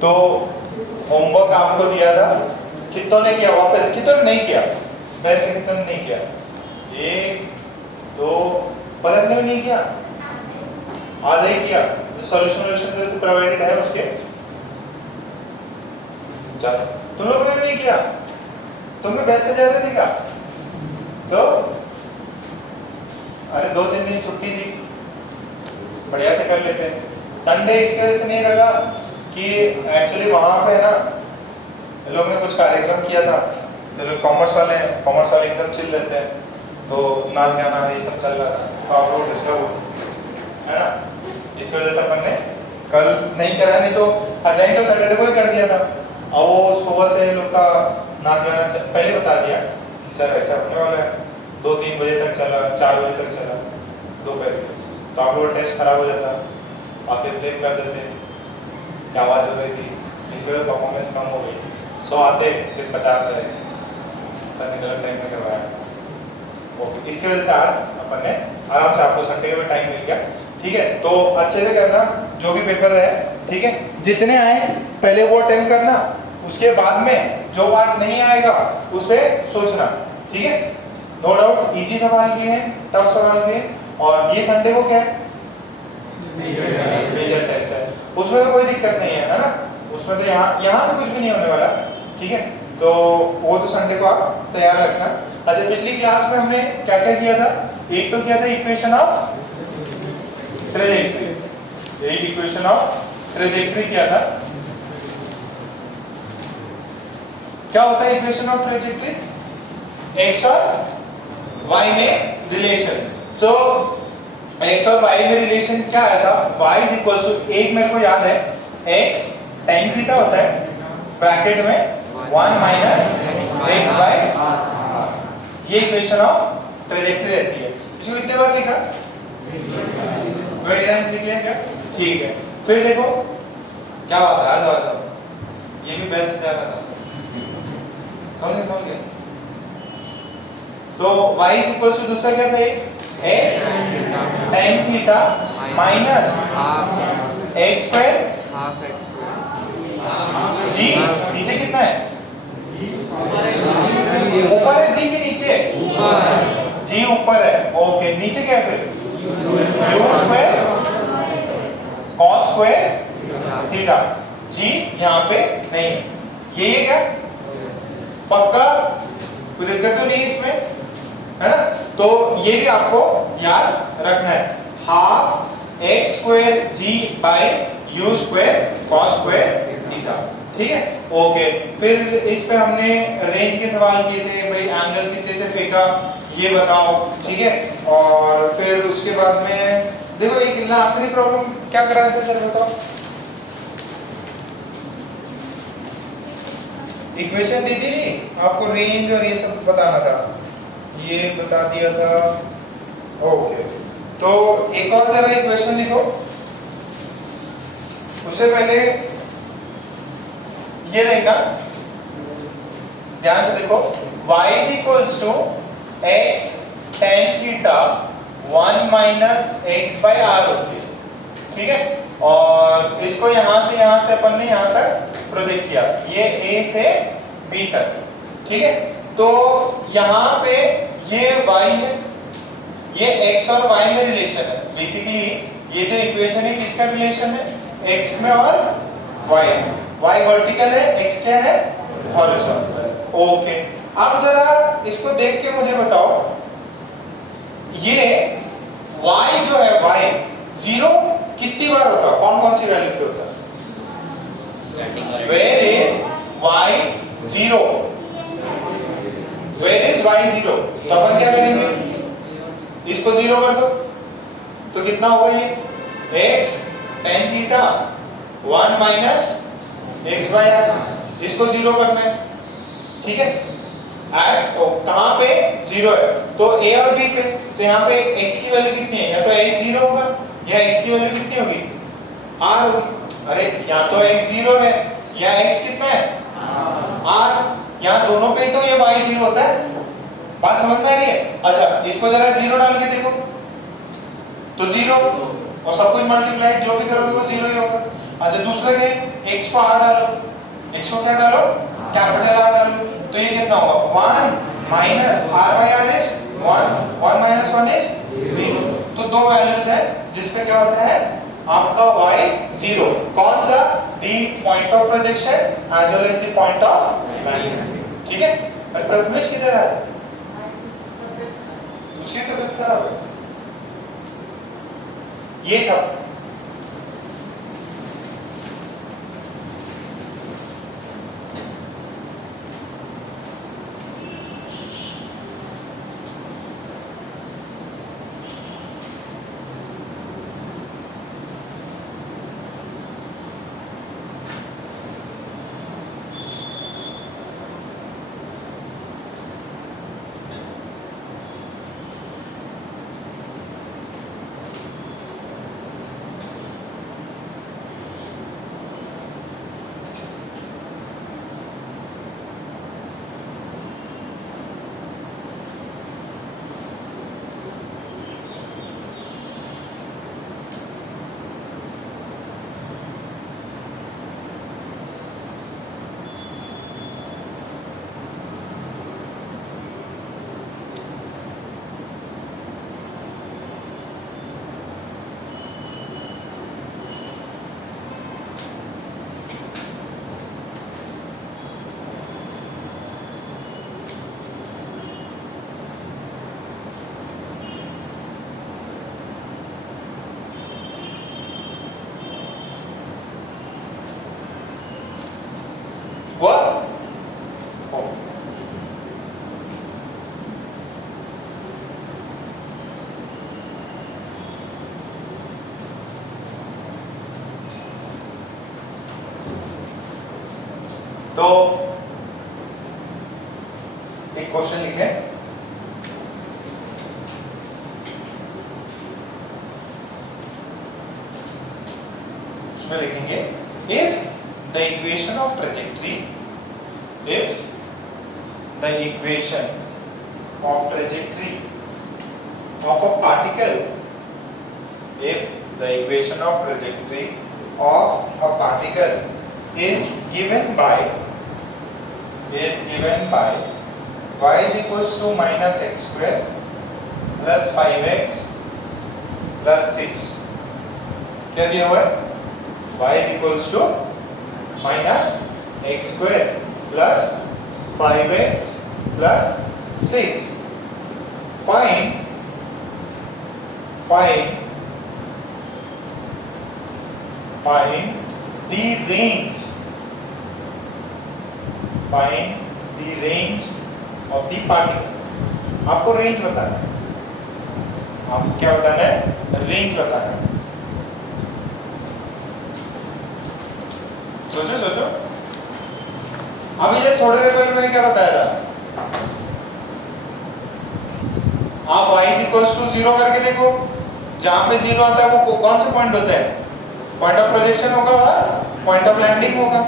तो होमवर्क आपको दिया था, कितनों ने किया? वापस कितनों ने नहीं किया? वैसे कितनों ने नहीं किया? 1 2 पलक ने भी नहीं किया, आधा ही किया। सॉल्यूशन जो प्रोवाइडेड है उसके चलो, तुम लोगों ने नहीं किया, तुमने बैच से जा रहे थे क्या? तो अरे 2-3 दिन छुट्टी थी, बढ़िया से कर लेते हैं। संडे इसकी वजह से नहीं लगा कि एक्चुअली वहाँ पे ना लोग ने कुछ कार्यक्रम किया था, तो जो कॉमर्स वाले हैं, कॉमर्स वाले एकदम चिल रहते हैं, तो नाच गाना ये सब चल रहा था, तो आप लोग डिस्टर्ब है ना, इस वजह से अपन ने कल नहीं करा, नहीं तो असाइन तो सैटरडे को ही कर दिया था। और वो सुबह से लोग का नाच गाना पहले बता दिया कि सर ऐसा होने वाला है, 2-3 बजे तक चला, 4 बजे तक चला दोपहर में, तो आप लोग टेस्ट खराब हो जाता, आप ब्रेक कर देते, क्या आवाज़ हो रही थी, इस वजह परफॉर्मेंस कम हो गई। 100 आते सिर्फ 50 रहे, सर ने गलत टाइम में करवाया। ओके, इसकी वजह से आज अपन ने आराम से, आपको संडे में टाइम मिल गया, ठीक है। तो अच्छे से करना जो भी पेपर रहे, ठीक है, जितने आए पहले वो अटेम्प्ट करना, उसके बाद में जो पार्ट नहीं आएगा उस पर सोचना, ठीक है। नो डाउट इजी सवाल भी है, टफ सवाल भी है, और ये संडे को क्या है? मेजर टेस्ट है, उसमें तो कोई दिक्कत नहीं है ना, उसमें तो यहाँ तो कुछ भी नहीं होने वाला, ठीक है। तो वो तो संडे को आप तैयार रखना। अच्छा, पिछली क्लास में हमने क्या क्या किया था? एक तो किया था इक्वेशन ऑफ ट्रेजेक्टरी, एक इक्वेशन ऑफ ट्रेजेक्टरी किया था। क्या होता है इक्वेशन ऑफ ट्रेजेक्टरी? एक्स और वाई में रिलेशन। तो एक्स और वाई में रिलेशन क्या आया था? y इज इक्वल टू, एक मेरे को याद है, x tan थीटा होता है, ब्रैकेट में 1 माइनस एक्स बाय, ये इक्वेशन ऑफ ट्रेजेक्टरी रहती है। इसको कितने बार लिखा? 20 टाइम्स लिख लिया क्या? ठीक है। फिर देखो क्या बात है, आ जाओ, ये भी बैच से जा रहा था, समझ गए। तो y इज इक्वल टू दूसरा क्या था? x tan theta minus x square g, नीचे कितना है? ऊपर है g के नीचे? g ऊपर है, ओके। नीचे क्या है फिर? u square cos square theta, g यहाँ पे नहीं है, ये क्या पक्का? कोई दिक्कत तो नहीं इसमें, है ना। तो ये भी आपको याद रखना है, half X square G by U square cos square theta, ठीक है। ओके, फिर इस पे हमने रेंज के सवाल किए थे, भाई एंगल कितने से फेंका ये बताओ, ठीक है। और फिर उसके बाद में देखो एक आखिरी प्रॉब्लम क्या कराया था सर, बताओ। इक्वेशन दी थी नहीं आपको, रेंज और ये सब बताना था, ये बता दिया था। ओके, तो एक और जरा इक्वेशन लिखो, उससे पहले ये रहेगा, ध्यान से देखो, y is equals to x tan theta 1 minus X by R होती है, ठीक है। और इसको यहां से अपन ने यहां तक प्रोजेक्ट किया, ये a से b तक, ठीक है। तो यहाँ पे ये y है, ये x और y में रिलेशन है। बेसिकली ये जो इक्वेशन है किसका रिलेशन है? x में और y में। y वर्टिकल है, x क्या है? हॉरिजॉन्टल। ओके, अब जरा इसको देख के मुझे बताओ, ये y जो है, y 0 कितनी बार होता है? कौन सी वैल्यू पे होता है? Where is y 0? Where is y 0? तो अपन क्या करेंगे, इसको 0 कर दो, तो कितना होगा ये? x tan theta 1 minus X by R, इसको 0 करना है, ठीक है। एट कहाँ पे 0 है? तो a और b पे, तो यहाँ पे x की वैल्यू कितनी है? या तो x 0 होगा, या x की वैल्यू कितनी होगी? r होगी। अरे या तो x 0 है या x कितना है? r। यहाँ दोनों पे ही तो ये y 0 होता है, बात समझ में आ रही है? अच्छा, इसको जरा 0 डाल के देखो, तो 0 और सब कुछ मल्टीप्लाई जो भी करोगे वो 0 ही होगा। अच्छा दूसरा क्या है, x को r डालो, x को क्या डालो, कैपिटल R डालो, तो ये कितना होगा 1 minus r by r is 1, 1 minus 1 is 0। तो दो वैल्यूज है जिसपे क्या होता है आपका y 0, कौन सा, the point of projection as well as the point of landing. ठीक है, और प्रथमेश किधर है, उसकी तबीयत खराब है, ये था। तो एक क्वेश्चन लिखे, उसमें लिखेंगे if the equation of trajectory of a particle is given by y is equals to minus x square plus 5x plus 6, क्या दिया हुआ है, y is equals to minus x square plus 5x plus 6, find the range of the particle। आपको range बताना है, आपको क्या बताना है, रेंज बताना है। सोचो अभी ये थोड़ी देर पहले मैंने क्या बताया था, आप y is equals to 0 करके देखो, जहां पे 0 आता है वो कौन सा पॉइंट होता है, पॉइंट ऑफ प्रोजेक्शन होगा और पॉइंट ऑफ लैंडिंग होगा।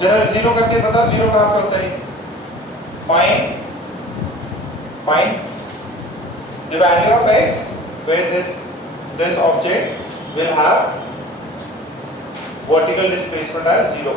जरा 0 करके बताओ 0 कहां पे होता है। Find the value of x where this object will have vertical displacement as 0।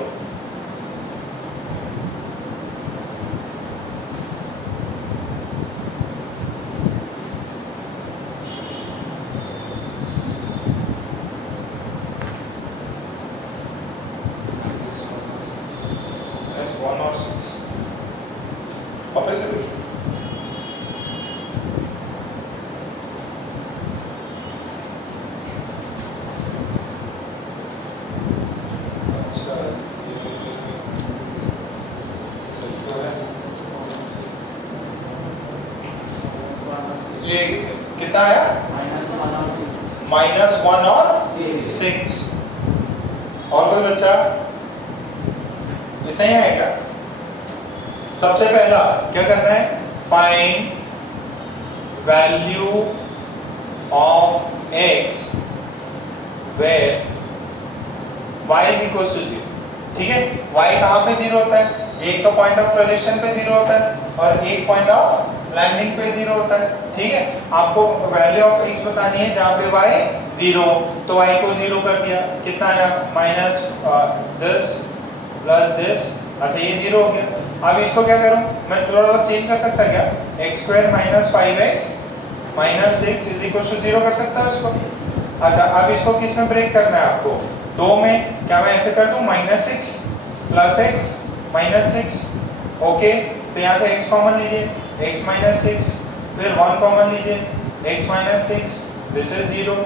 कितना आया, -1 और 6। और कोई बच्चा, इतना ही आएगा। सबसे पहला क्या करना है, find value of x where y is equal to 0। ठीक है, y कहां पे 0 होता है, एक तो पॉइंट ऑफ प्रोजेक्शन पे 0 होता है और एक पॉइंट ऑफ लैंडिंग पे 0 होता है, ठीक है। आपको वैल्यू ऑफ x बतानी है जहाँ पे y 0, तो y को 0 कर दिया, कितना आया माइनस दिस प्लस दिस, अच्छा ये 0 हो गया। अब इसको क्या करूं मैं, थोड़ा बहुत चेंज कर सकता क्या, x square minus 5x minus 6 is equal to 0 कर सकता है उसको। अच्छा अब इसको किस में ब्रेक करना है आपको, 2 में, क्या मैं ऐसे कर दूं minus 6 plus x minus 6, okay. तो यहाँ से x कॉमन लीजिए, x माइनस 6, फिर 1 कॉमन लीजिए, x माइनस 6, दिस इज 0,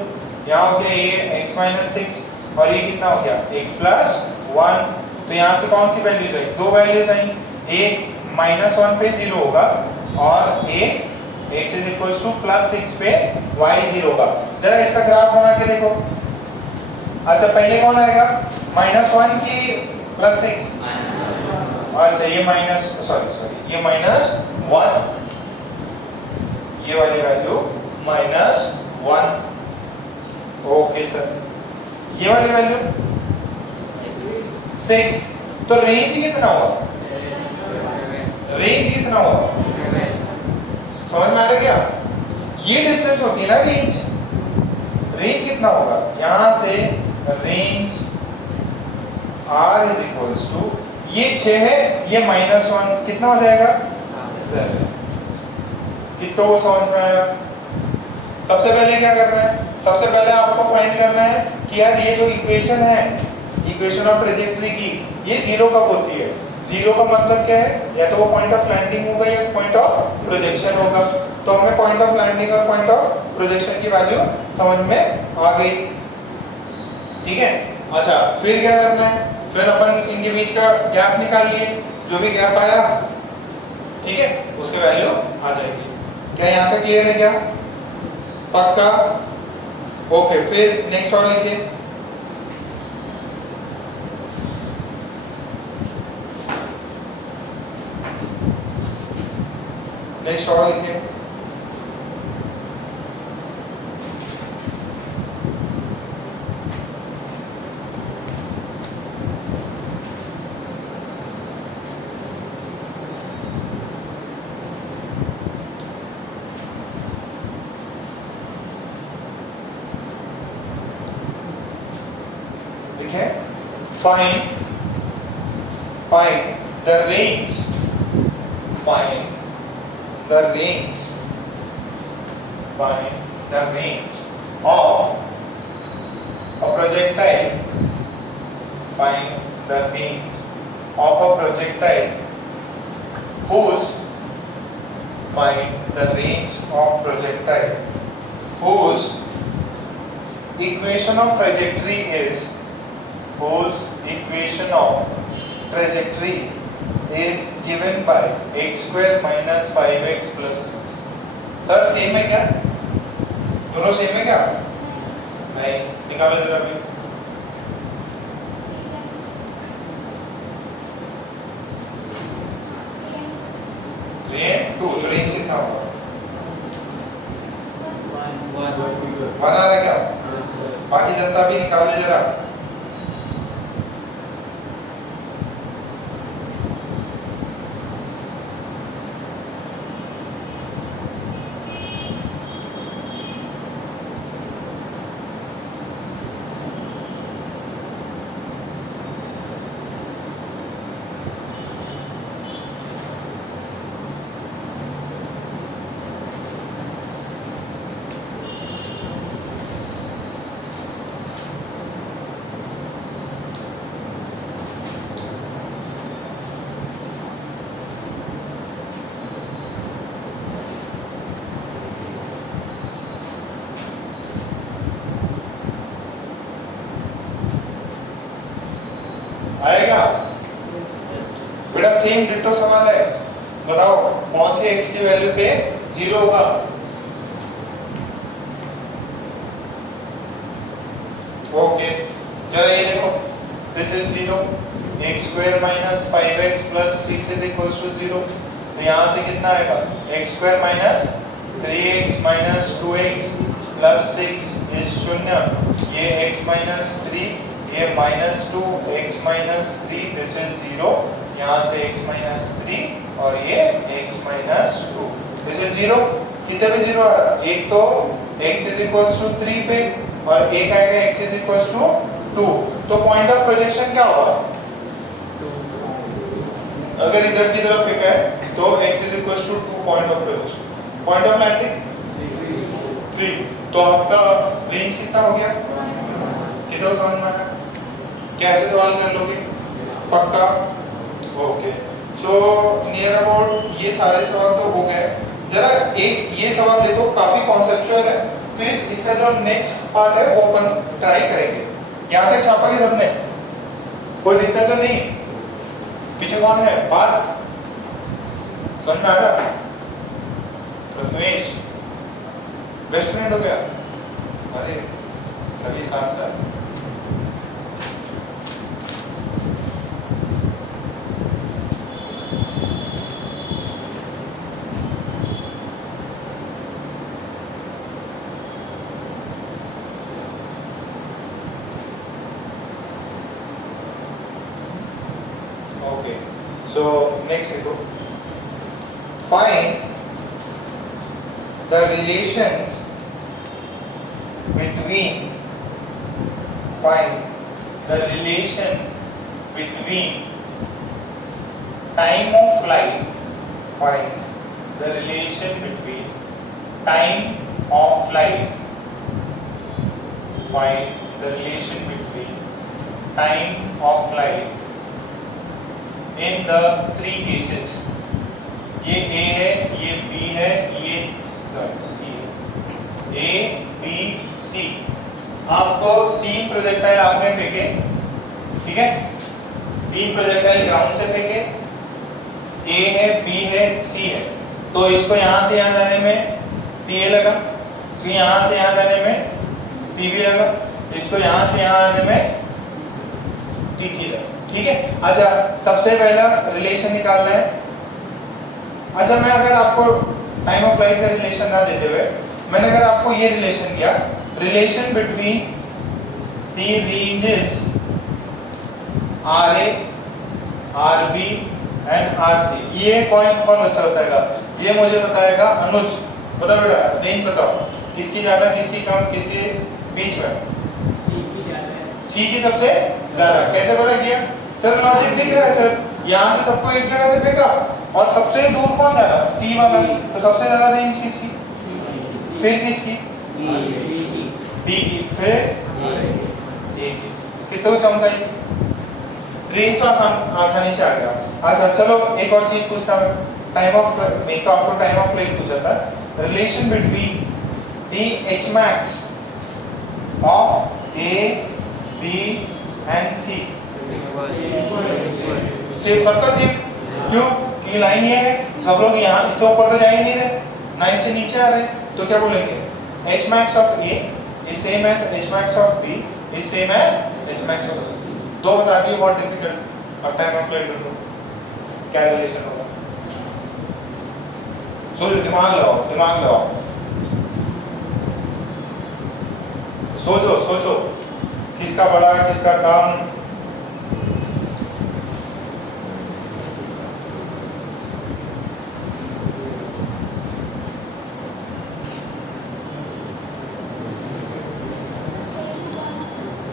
यहाँ हो गया ये x माइनस 6 और ये कितना हो गया x प्लस 1। तो यहाँ से कौन सी वैल्यूज आई, 2 वैल्यूज आई, एक माइनस 1 पे 0 होगा और एक x is equal two plus 6 पे y 0 होगा। जरा इसका ग्राफ बना के देखो। अच्छा पहले कौन आएगा, माइनस 1 की प्लस 6, अच्छा ये माइनस सॉरी ये माइनस 1, ये वाली वैल्यू माइनस 1, ओके सर। ये वाली वैल्यू 6, तो रेंज कितना हुआ, रेंज कितना हुआ, समझ में आ रहा क्या, ये डिस्टेंस होती है ना रेंज, रेंज कितना होगा, यहां से range r is equals to, ये 6 है, ये माइनस 1, कितना हो जाएगा 7, कितना वो समझ में आया। सबसे पहले क्या करना है, सबसे पहले आपको फाइंड करना है कि यार ये जो इक्वेशन है, इक्वेशन ऑफ ट्रेजेक्टरी की, ये 0 कब होती है, 0 का मतलब क्या है, या तो वो पॉइंट ऑफ लैंडिंग होगा या पॉइंट ऑफ प्रोजेक्शन होगा। तो हमें पॉइंट ऑफ लैंडिंग और पॉइंट ऑफ प्रोजेक्शन की वैल्यू समझ में आ गई, ठीक है। अच्छा फिर क्या करना है, फिर अपन इनके बीच का गैप निकालिए, जो भी गैप आया, ठीक है, उसके वैल्यू आ जाएगी। क्या यहाँ तक क्लियर है क्या, पक्का, ओके। फिर नेक्स्ट और लिखिए, नेक्स्ट और लिखिए, लिखे find the range, find the range, find the range of a projectile, find the range of a projectile whose, find the range of projectile whose equation of trajectory is, whose equation of trajectory is given by x square minus 5x plus 6। Sir same है क्या, दोनों same है क्या, नहीं, निकालो जरा अभी। तो रेंज कितना होगा, 1 आ रहा है क्या, बाकी जनता भी निकाल ले जरा। आएगा बेटा, सेम डिट्टो सवाल है, बताओ कौन से x की वैल्यू पे 0 होगा। ओके जरा ये देखो, this is 0, x square minus 5x plus 6 is equals to 0। तो यहाँ से कितना आएगा, x square minus 3x minus 2x plus 6 is 0, ये x माइनस 3, ये minus 2 x minus 3, this is 0, यहाँ से x माइनस 3 और ये x माइनस 2। दिस इज 0, कितने पे 0 आ रहा है? एक तो x इज इक्वल्स टू 3 पे और एक आएगा x इज इक्वल्स टू 2, तो पॉइंट ऑफ प्रोजेक्शन क्या होगा? अगर इधर की तरफ एक है तो x is equals to 2 point of projection, point of landing 3, तो आपका रेंज कितना हो गया? कितना समझ में आया? कैसे सवाल कर लोगे? पक्का? ओके, सो नियर अबाउट ये सारे सवाल तो हो गए। जरा एक ये सवाल देखो, काफी कॉन्सेप्चुअल है, फिर इसका जो नेक्स्ट पार्ट है वो अपन ट्राई करेंगे। यहाँ तक छापा के सबने? कोई दिक्कत तो नहीं? पीछे कौन है? बात समझ में आ रहा? प्रथमेश बेस्ट फ्रेंड हो गया? अरे तभी साथ साथ okay, so next we go. Find the relations between, find the relation between time of flight, find the relation between time of flight, find the relation between time of flight in the three cases. ये A है, ये B है, ये C है। A, B, C। आपको 3 projectile आपने फेंके, ठीक है? 3 प्रोजेक्टाइल ग्राउंड से फेंके, A है, B है, C है। तो इसको यहाँ से यहाँ जाने में TA लगा, इसको यहाँ से यहाँ जाने में TB लगा, इसको यहाँ से यहाँ आने में TC लगा, ठीक है? अच्छा, सबसे पहला रिलेशन निकालना है। अच्छा, मैं अगर आपको टाइम ऑफ फ्लाइट का रिलेशन ना देते हुए मैंने अगर आपको ये रिलेशन दिया, relation between the ranges RA, RB and RC, ये कौन बच्चा बताएगा? ये मुझे बताएगा अनुज। बताओ बेटा, रेंज बताओ, किसकी ज्यादा, किसकी कम, किसके बीच में? C की सबसे ज्यादा। कैसे पता किया सर? लॉजिक दिख रहा है सर, यहाँ से सबको एक जगह से फेंका और सबसे दूर कौन जा रहा? C वाला, तो सबसे ज्यादा रेंज किसकी? फिर किसकी? B की, फिर A की। कितना चमकाई? रेंज तो आसानी से आ गया। अच्छा चलो एक और चीज पूछता हूँ, टाइम ऑफ, मैं तो आपको टाइम ऑफ फ्लाइट पूछा था, relation between the Hmax of A, B and C। Same, सबका सेम। क्यों? कि लाइन ये है, सब लोग यहाँ इससे ऊपर तो जा ही नहीं रहे, ना इससे नीचे आ रहे, तो क्या बोलेंगे? Hmax of A is same as Hmax of B is same as Hmax of C। दो बता दिए, बहुत डिफिकल्ट। और टाइम ऑफ फ्लाइट ढूंढो, क्या रिलेशन होगा? सोचो, दिमाग लगाओ, दिमाग लगाओ, सोचो सोचो, किसका बड़ा, किसका कम?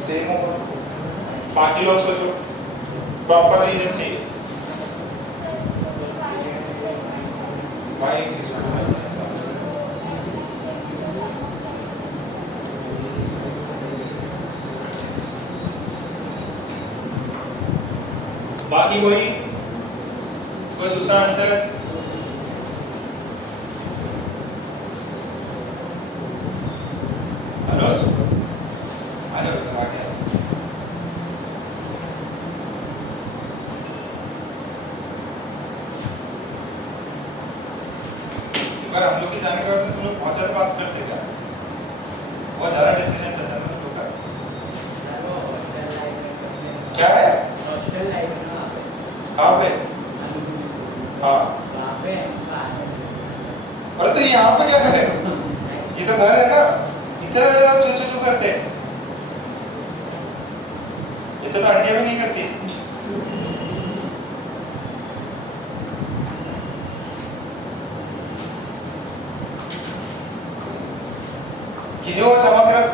सेम होगा। बाकी लोग सोचो, प्रॉपर रीजन चाहिए। भाई बाकी कोई दूसरा आंसर? अनुज आ जाओ, आगे हम लोग की जाने के बाद तुम लोग बहुत ज्यादा बात करते क्या? बहुत ज्यादा डिस्कशन चलता है तुम लोग का? क्या है? कहाँ पे? हाँ, अरे तो यहाँ पे क्या है? ये तो घर है ना, इतना चू चू चू करते हैं, ये तो आंटियां भी नहीं करती।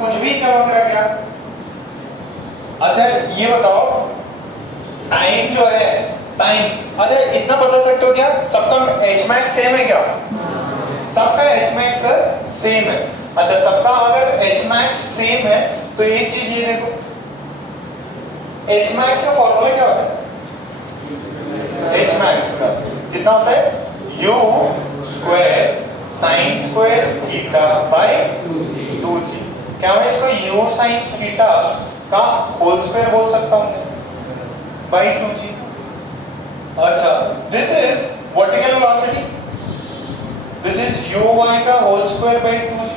कुछ भी चमक रहा क्या? अच्छा ये बताओ, टाइम जो है, टाइम, अच्छा इतना बता सकते हो क्या सबका एच मैक्स सेम है क्या? सबका एच मैक्स सर सेम है। अच्छा सबका अगर एच मैक्स सेम है तो एक चीज ये देखो, एच मैक्स का फॉर्मूला क्या होता है? एच मैक्स का कितना होता है? u square sine square theta by 2g। क्या मैं इसको u साइन थीटा का होल स्क्वायर बोल सकता हूँ क्या? By 2g। अच्छा this is vertical velocity, this is uy का होल स्क्वायर बाय 2g।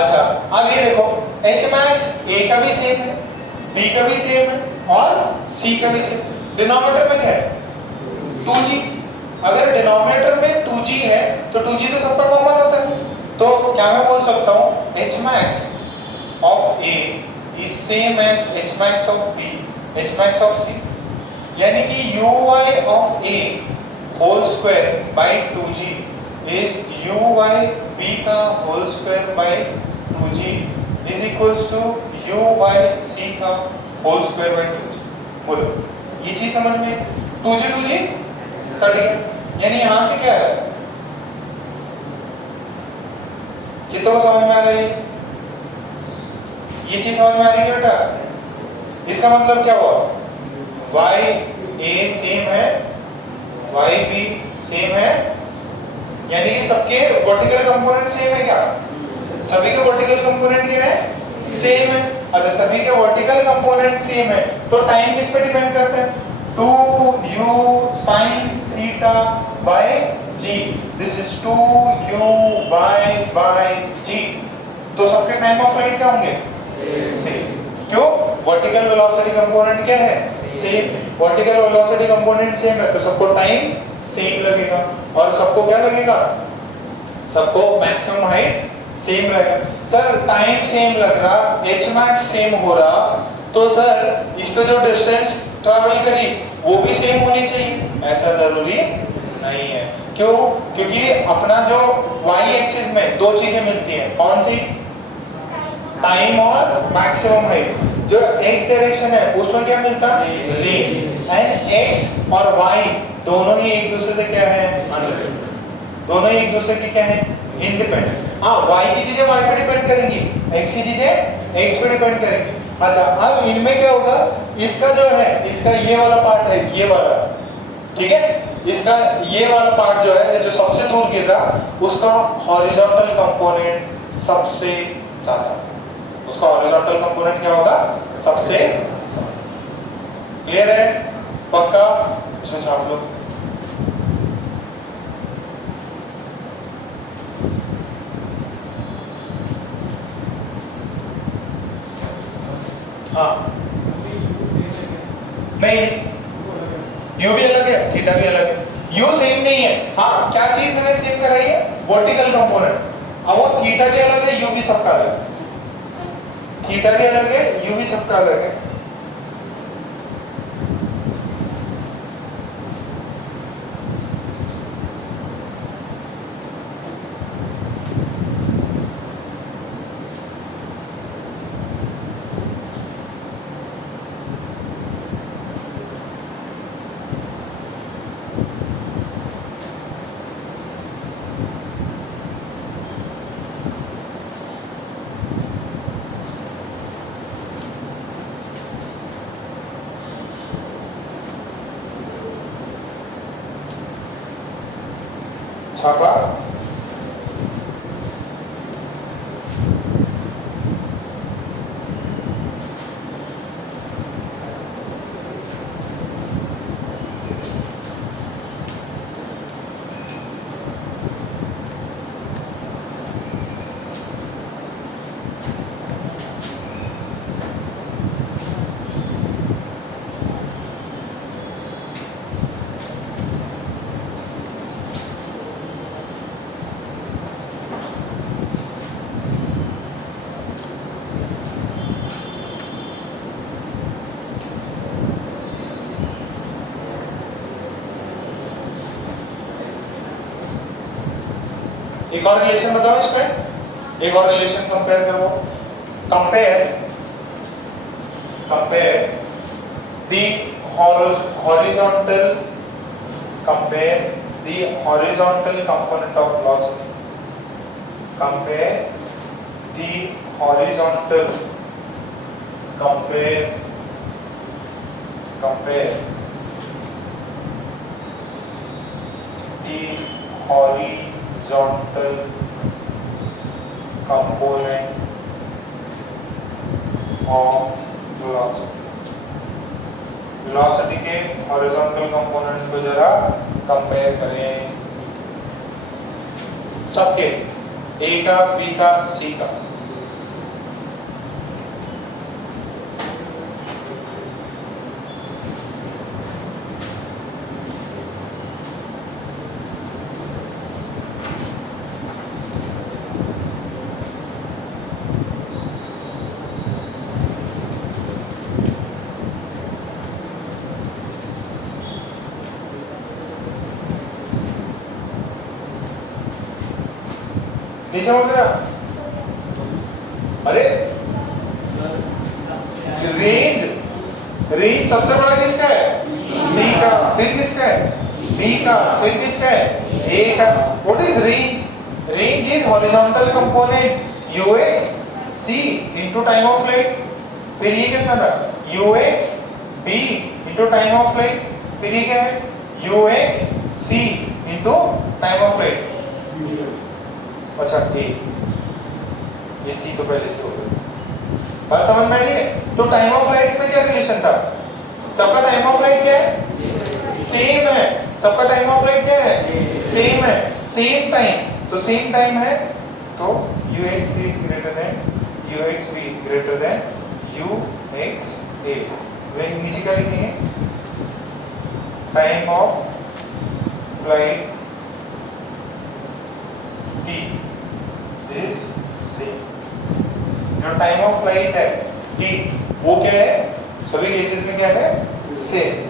अच्छा अब ये देखो h मैक्स a का भी सेम है, b का भी सेम है और c का भी सेम। डिनोमिनेटर में क्या है? 2g। अगर डिनोमिनेटर में 2g है तो 2g तो सबका कॉमन होता है, तो क्या मैं बोल सकता हूँ h max of a is same as h max of b, h max of c, यानी कि uy of a whole square by 2g is uy b का whole square by 2g is equals to uy c का whole square by 2g। बोलो ये चीज समझ में? 2g cut गया, यानी यहां से क्या है, कितनों को समझ में आ रही है? ये चीज समझ में आ रही है बेटा? इसका मतलब क्या हुआ, y a सेम है, y b सेम है, यानी कि सबके वर्टिकल कंपोनेंट सेम है क्या? सभी के वर्टिकल कंपोनेंट क्या है? सेम है। अच्छा सभी के वर्टिकल कंपोनेंट सेम है तो टाइम किस पे डिपेंड करता है? 2u sin theta by g, this is 2u by g। तो सबके टाइम ऑफ फ्लाइट क्या होंगे? सेम। क्यों? वर्टिकल वेलोसिटी कंपोनेंट क्या है? Same. Vertical velocity component same है तो सबको टाइम सेम लगेगा और सबको क्या लगेगा? सबको मैक्सिमम हाइट सेम रहेगा। सर टाइम सेम लग रहा, एच मैक्स सेम हो रहा, तो सर इसका जो डिस्टेंस ट्रैवल करी वो भी सेम होनी चाहिए, ऐसा जरूरी नहीं है। क्यों? क्योंकि अपना जो y एक्सिस में दो चीजें मिलती हैं, कौन सी? टाइम और मैक्सिमम हाइट। जो x डायरेक्शन है उसमें क्या मिलता है? रेंज। एंड x और y दोनों ही एक दूसरे से क्या है? अनरिलेटेड। दोनों ही एक दूसरे की क्या है? इंडिपेंडेंट। हाँ y की चीजें y पे डिपेंड करेंगी, x की चीजें x पे डिपेंड करेंगी। अच्छा अब इनमें क्या होगा, इसका जो है, इसका ये वाला पार्ट है, ये वाला, ठीक है, इसका ये वाला पार्ट जो है जो सबसे दूर गिर रहा, उसका हॉरिजॉन्टल कंपोनेंट सबसे ज्यादा, उसका हॉरिजॉन्टल कंपोनेंट क्या होगा? सबसे ज्यादा। क्लियर है? पक्का? इसमें छाप लो। हाँ नहीं, u भी अलग है, थीटा भी अलग है, u सेम नहीं है। हाँ क्या चीज मैंने सेम कराई है? Vertical component. अब वो थीटा भी अलग है, u भी सबका अलग है, थीटा भी अलग है, u भी सबका अलग है। छापा? एक और रिलेशन बताओ इसमें, एक और रिलेशन कंपेयर करो। compare the horizontal component of velocity. Compare the horizontal component of velocity के हॉरिजॉन्टल कंपोनेंट को जरा कंपेयर करें, सबके ए का, बी का, सी का। नहीं समझ रहा? अरे रेंज सबसे बड़ा किसका है? सी का, फिर किसका है? बी का, फिर किसका है? ए का। What is range? Range is horizontal component ux c into time of flight. फिर ये कितना था? ux b into time of flight. फिर ये क्या है? ux c into time of flight. अच्छा ए, ये सी तो पहले से हो गया। बात समझ में आ रही है? तो टाइम ऑफ फ्लाइट में क्या रिलेशन था? सबका टाइम ऑफ फ्लाइट क्या है? सेम है। सबका टाइम ऑफ फ्लाइट क्या है? सेम है, सेम टाइम। तो सेम टाइम है तो ux is greater than ux b greater than ux a। वे नीचे क्या लिखेंगे? Time of flight t is same। जो टाइम ऑफ फ्लाइट है t वो क्या है? सभी केसेस में क्या है? सेम।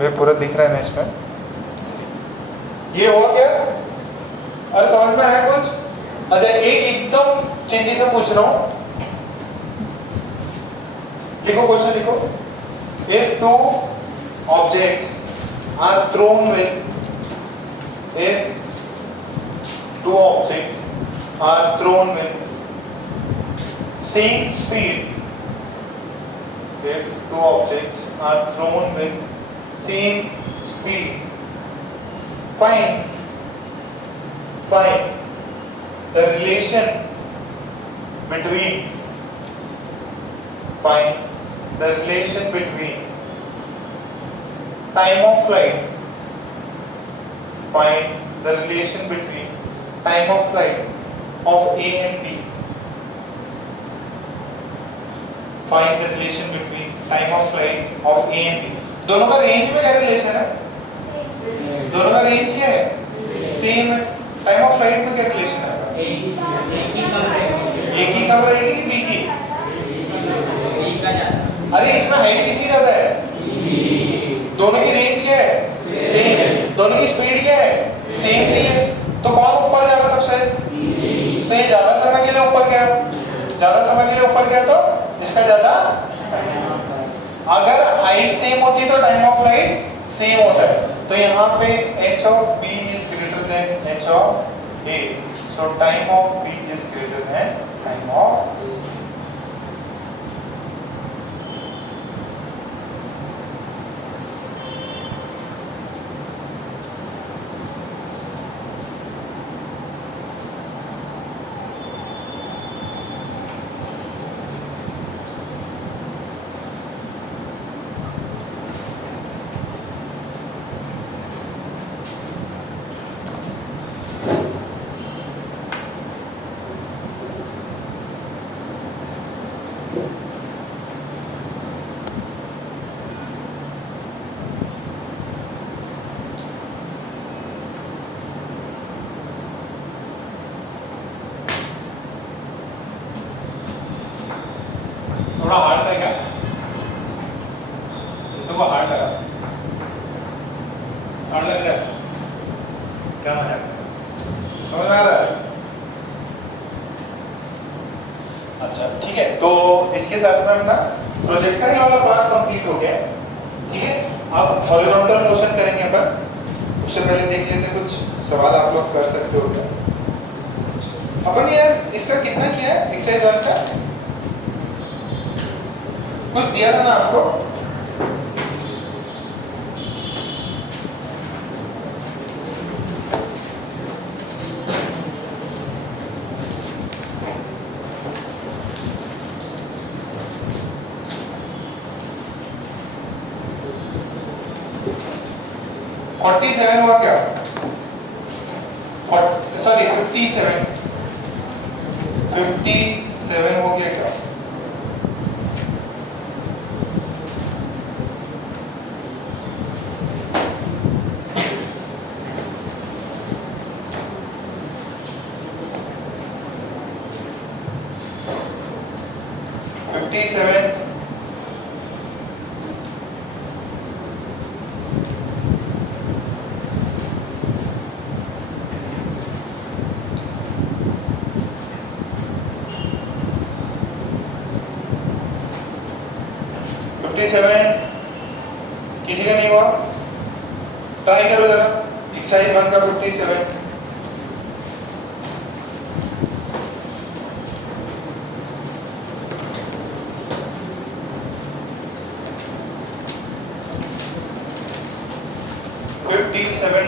वे पूरा दिख रहा है ना इसमें? ये हुआ क्या? अरे समझ में आया कुछ? अच्छा एक एकदम चिंदी से पूछ रहा हूं, लिखो क्वेश्चन लिखो। If two objects are thrown with same speed, if two objects are thrown with same speed, find the relation between time of flight of A and B। Find the relation between time of flight of A and B। दोनों का range में क्या relation है? दोनों का range क्या है? Same है। टाइम ऑफ फ्लाइट में क्या रिलेशन है? ए की कम रहेगी कि बी की? अरे इसमें हाइट किसकी ज्यादा है? दोनों की रेंज क्या है? सेम है। दोनों की स्पीड क्या है? सेम नहीं है। तो कौन ऊपर जाएगा सबसे? तो ये ज्यादा समय के लिए ऊपर गया, तो इसका ज्यादा। अगर हाइट सेम होती तो टाइम ऑफ फ्लाइट सेम होता है। तो यहाँ पे h of b is greater than h of a, so time of b is greater than time of a। अच्छा ठीक है, तो इसके साथ में अपना प्रोजेक्टाइल वाला पार्ट कंप्लीट हो गया। ठीक है, अब हॉरिजॉन्टल मोशन करेंगे अपन। उससे पहले देख लेते हैं कुछ सवाल आप लोग कर सकते हो क्या। अपन यार इसका कितना किया है एक्सरसाइज वन का, कुछ दिया था ना आपको? फोर्टी सेवन हुआ क्या? सॉरी 57, 57 हो गया क्या? किसी का नहीं हुआ? ट्राई करो जरा एक्सरसाइज वन का 57।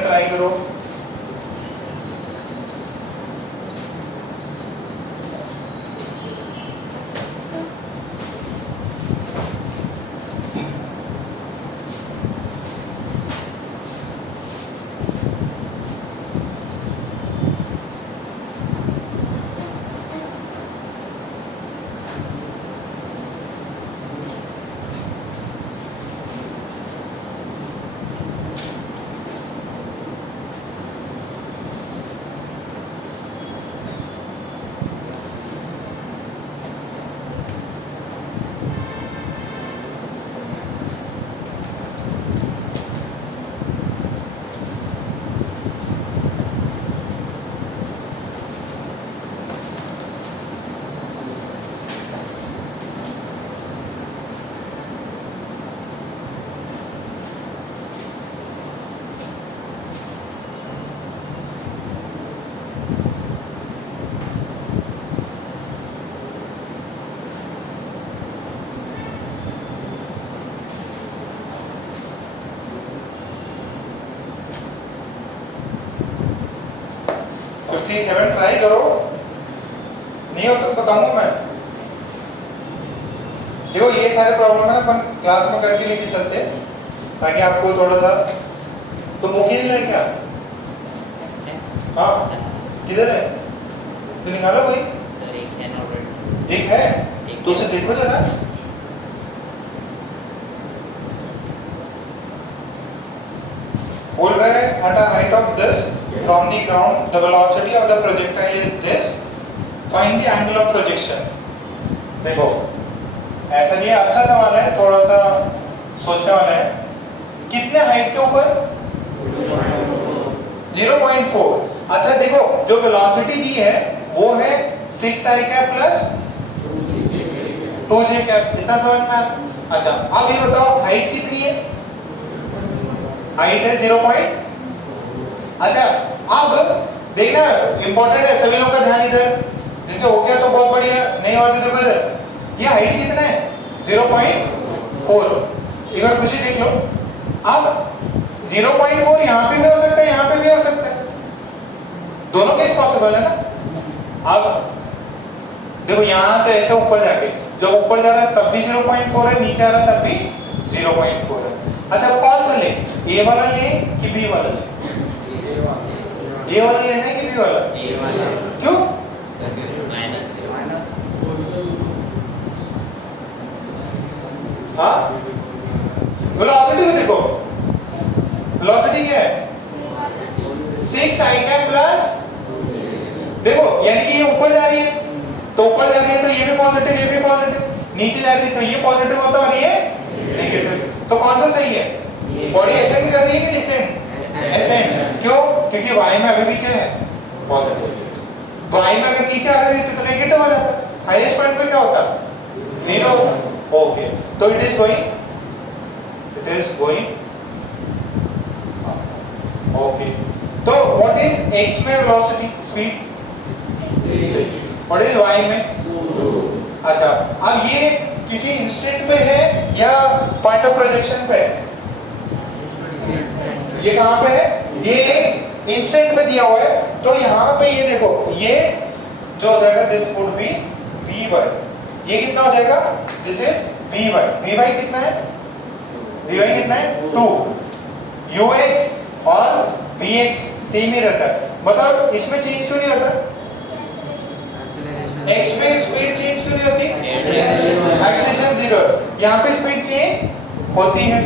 ट्राई करो। सेवन ट्राई करो, नहीं हो तो बताऊंगा मैं। देखो ये सारे प्रॉब्लम है ना अपन क्लास में करके लेके चलते हैं ताकि आपको थोड़ा सा। तो मुखी नहीं है क्या? हाँ किधर है? तो निकालो भाई। सर एक है ना, एक है तो उसे देखो जरा। बोल रहा है at a height of this from the ground the velocity of the projectile is this, find the angle of projection। देखो ऐसा नहीं है, अच्छा सवाल है, थोड़ा सा सोचने वाला है। कितने हाइट के ऊपर? 0.4। अच्छा देखो जो वेलोसिटी दी है वो है 6i cap plus 2j cap, इतना समझ में आया? अच्छा अब ये बताओ हाइट कितनी है? हाइट है 0. अच्छा अब देखना इंपॉर्टेंट है, सभी लोग का ध्यान इधर। जिनसे हो गया तो बहुत बढ़िया, नहीं हुआ तो देखो इधर, ये हाइट कितना है? 0.4। एक बार कुछ देख लो। अब 0.4 यहाँ पे भी हो सकता है, यहाँ पे भी हो सकता है, दोनों केस पॉसिबल है ना। अब देखो यहाँ से ऐसे ऊपर जाके, जब ऊपर जा रहा है तब भी 0.4 है, नीचे आ रहा है तब भी 0.4 है। अच्छा कौन सा ले, ए वाला ले कि बी वाला ले? ए वाला लेना है कि बी वाला? ए वाला। क्यों? माइनस हाँ वेलोसिटी को देखो, वेलोसिटी क्या है? 6i कैप प्लस, देखो यानी कि ये ऊपर जा रही है तो ऊपर जा रही है तो ये भी पॉजिटिव, ये भी पॉजिटिव, नीचे जा रही है तो ये पॉजिटिव होता है और ये नेगेटिव। तो कौन सा सही है? बॉडी असेंड कर रही है कि डिसेंड? असेंड। क्यों? क्योंकि y में अभी भी क्या है? पॉजिटिव। तो y में अगर नीचे आ रही थी तो नेगेटिव हो जाता। हाईएस्ट पॉइंट पे क्या होता? 0 होता। ओके, तो इट इज गोइंग ओके। तो व्हाट इज x में velocity speed? What is y में? अच्छा, अब ये किसी इंस्टेंट पे है या पॉइंट ऑफ प्रोजेक्शन पे है? ये कहां पे है? ये इंस्टेंट पे दिया हुआ है। तो यहां पे ये देखो, ये जो हो जाएगा दिस वुड बी vy। ये कितना हो जाएगा? This is vy। vy कितना है? vy कितना है? 2। ux और vx सेम ही रहता है। बताओ इसमें चेंज क्यों नहीं होता? x पे स्पीड चेंज क्यों नहीं होती? एक्सेलरेशन 0। यहाँ पे स्पीड चेंज होती है।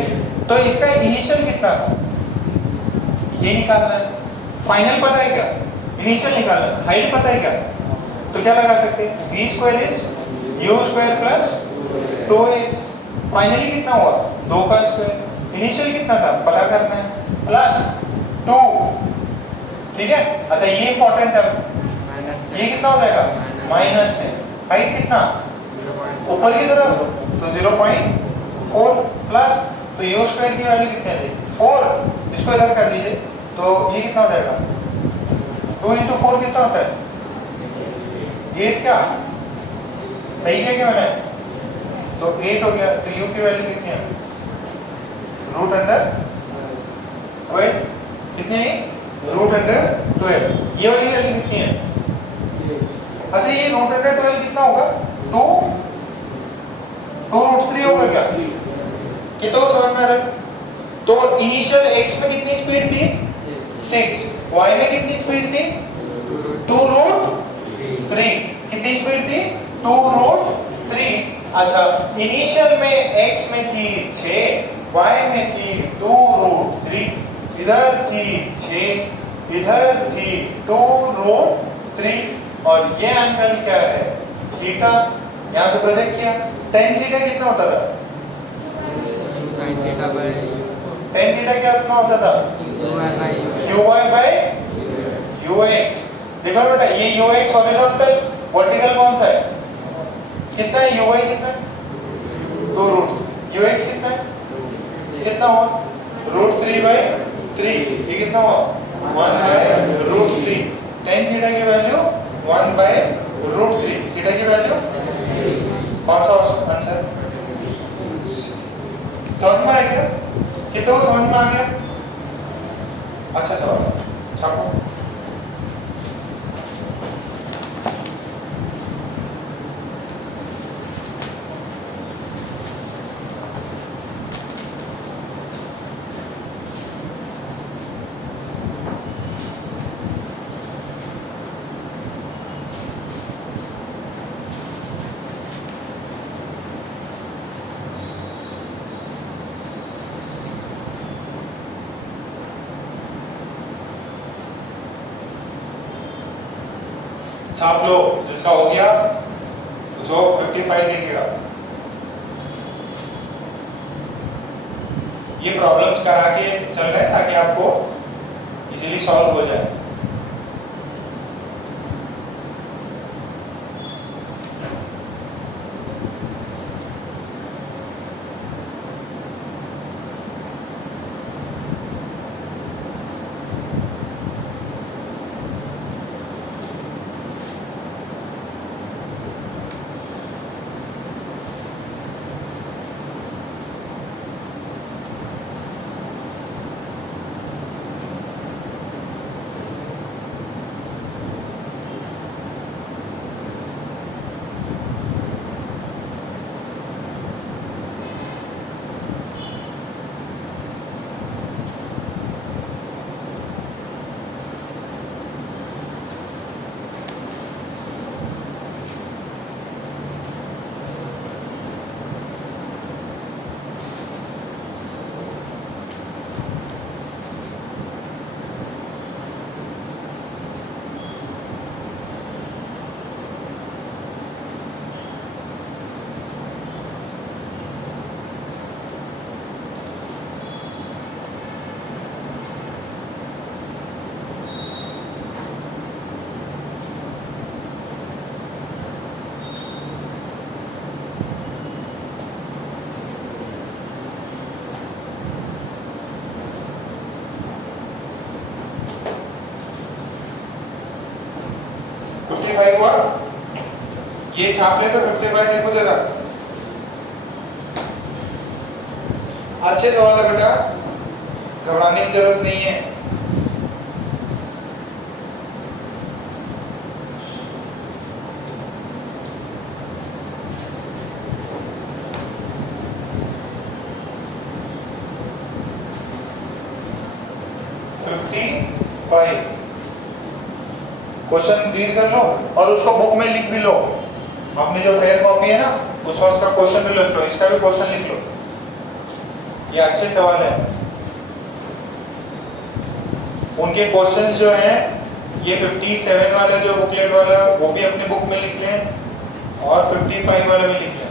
तो इसका इनिशियल कितना था? ये निकालना है। फाइनल पता है क्या? इनिशियल निकालना है। हाइट पता है क्या? तो क्या लगा सकते हैं? v square is u square plus 2x। Finally कितना हुआ? 2 का स्क्वायर। इनिशियल कितना था पता करना है, प्लस 2। ठीक है, अच्छा ये इंपॉर्टेंट है। ये कितना हो जाएगा? माइनस है। हाइट कितना? ऊपर की तरफ, तो 0.4 प्लस, तो u स्क्वायर की वैल्यू कितनी है? 4। इसको इधर कर लीजिए, तो ये कितना हो जाएगा? 2 into 4 कितना होता है? 8 क्या? सही है क्या मैंने? तो 8 हो गया। तो u की वैल्यू कितनी है? Root under 12। कितनी है? Root under 12। ये वाली वैल्यू कितनी है? अच्छा, ये रूट अंडर 12 कितना होगा? 2 रूट 3 होगा क्या? कितना समझ में आ रहा है? तो इनिशियल x में कितनी स्पीड थी? 6। y में कितनी स्पीड थी? 2 रूट 3। कितनी स्पीड थी? 2 रूट 3। अच्छा, इनिशियल में x में थी 6, y में थी 2 रूट 3, इधर थी 6, इधर थी 2 रूट 3, और ये एंगल क्या है? थीटा। यहां से प्रोजेक्ट किया, tan थीटा कितना होता था? tan थीटा क्या कितना होता था? uy by ux। देखो बेटा, ये ux हॉरिजॉन्टल, वर्टिकल कौन सा है? कितना है uy? कितना है? 2 रूट। ux कितना है? कितना हुआ? Root 3 by 3। ये कितना हुआ? 1 by रूट 3। tan थीटा की वैल्यू 1 by रूट 3। थीटा की वैल्यू कौन सा आंसर? समझ में आया क्या? कितना समझ में आ गया? अच्छा सवाल छापो। छाप लो, जिसका हो गया उसको 55 देंगे। ये प्रॉब्लम्स करा के चल रहे हैं ताकि आपको इजीली सॉल्व हो जाए। हुआ, ये छाप ले तो 55 देखो जरा। अच्छे सवाल है बेटा, घबराने की जरूरत नहीं है। क्वेश्चन रीड कर लो और उसको बुक में लिख भी लो। अपनी जो फेयर कॉपी है ना उसमें उसका क्वेश्चन भी लिख लो, इसका भी क्वेश्चन लिख लो। ये अच्छे सवाल है। उनके क्वेश्चंस जो हैं ये 57 वाला जो बुकलेट वाला वो भी अपनी बुक में लिख लें और 55 वाला भी लिख लें।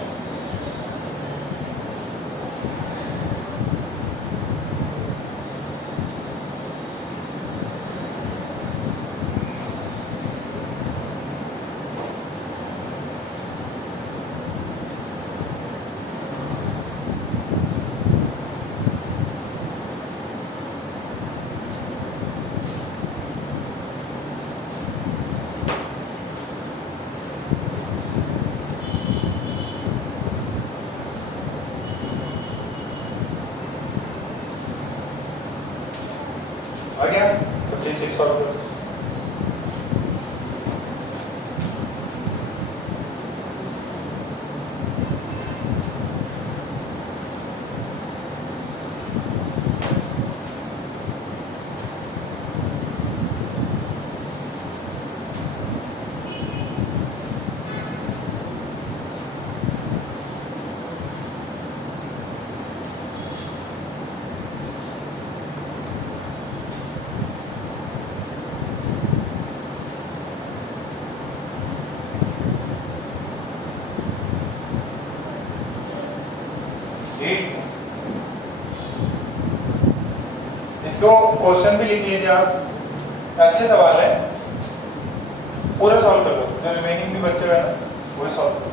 आ गया 56 वाला। इसको क्वेश्चन भी लिख लीजिए आप, अच्छे सवाल है, पूरा सॉल्व कर लो। जो रिमेनिंग भी बच्चे हुए ना वो सॉल्व करो।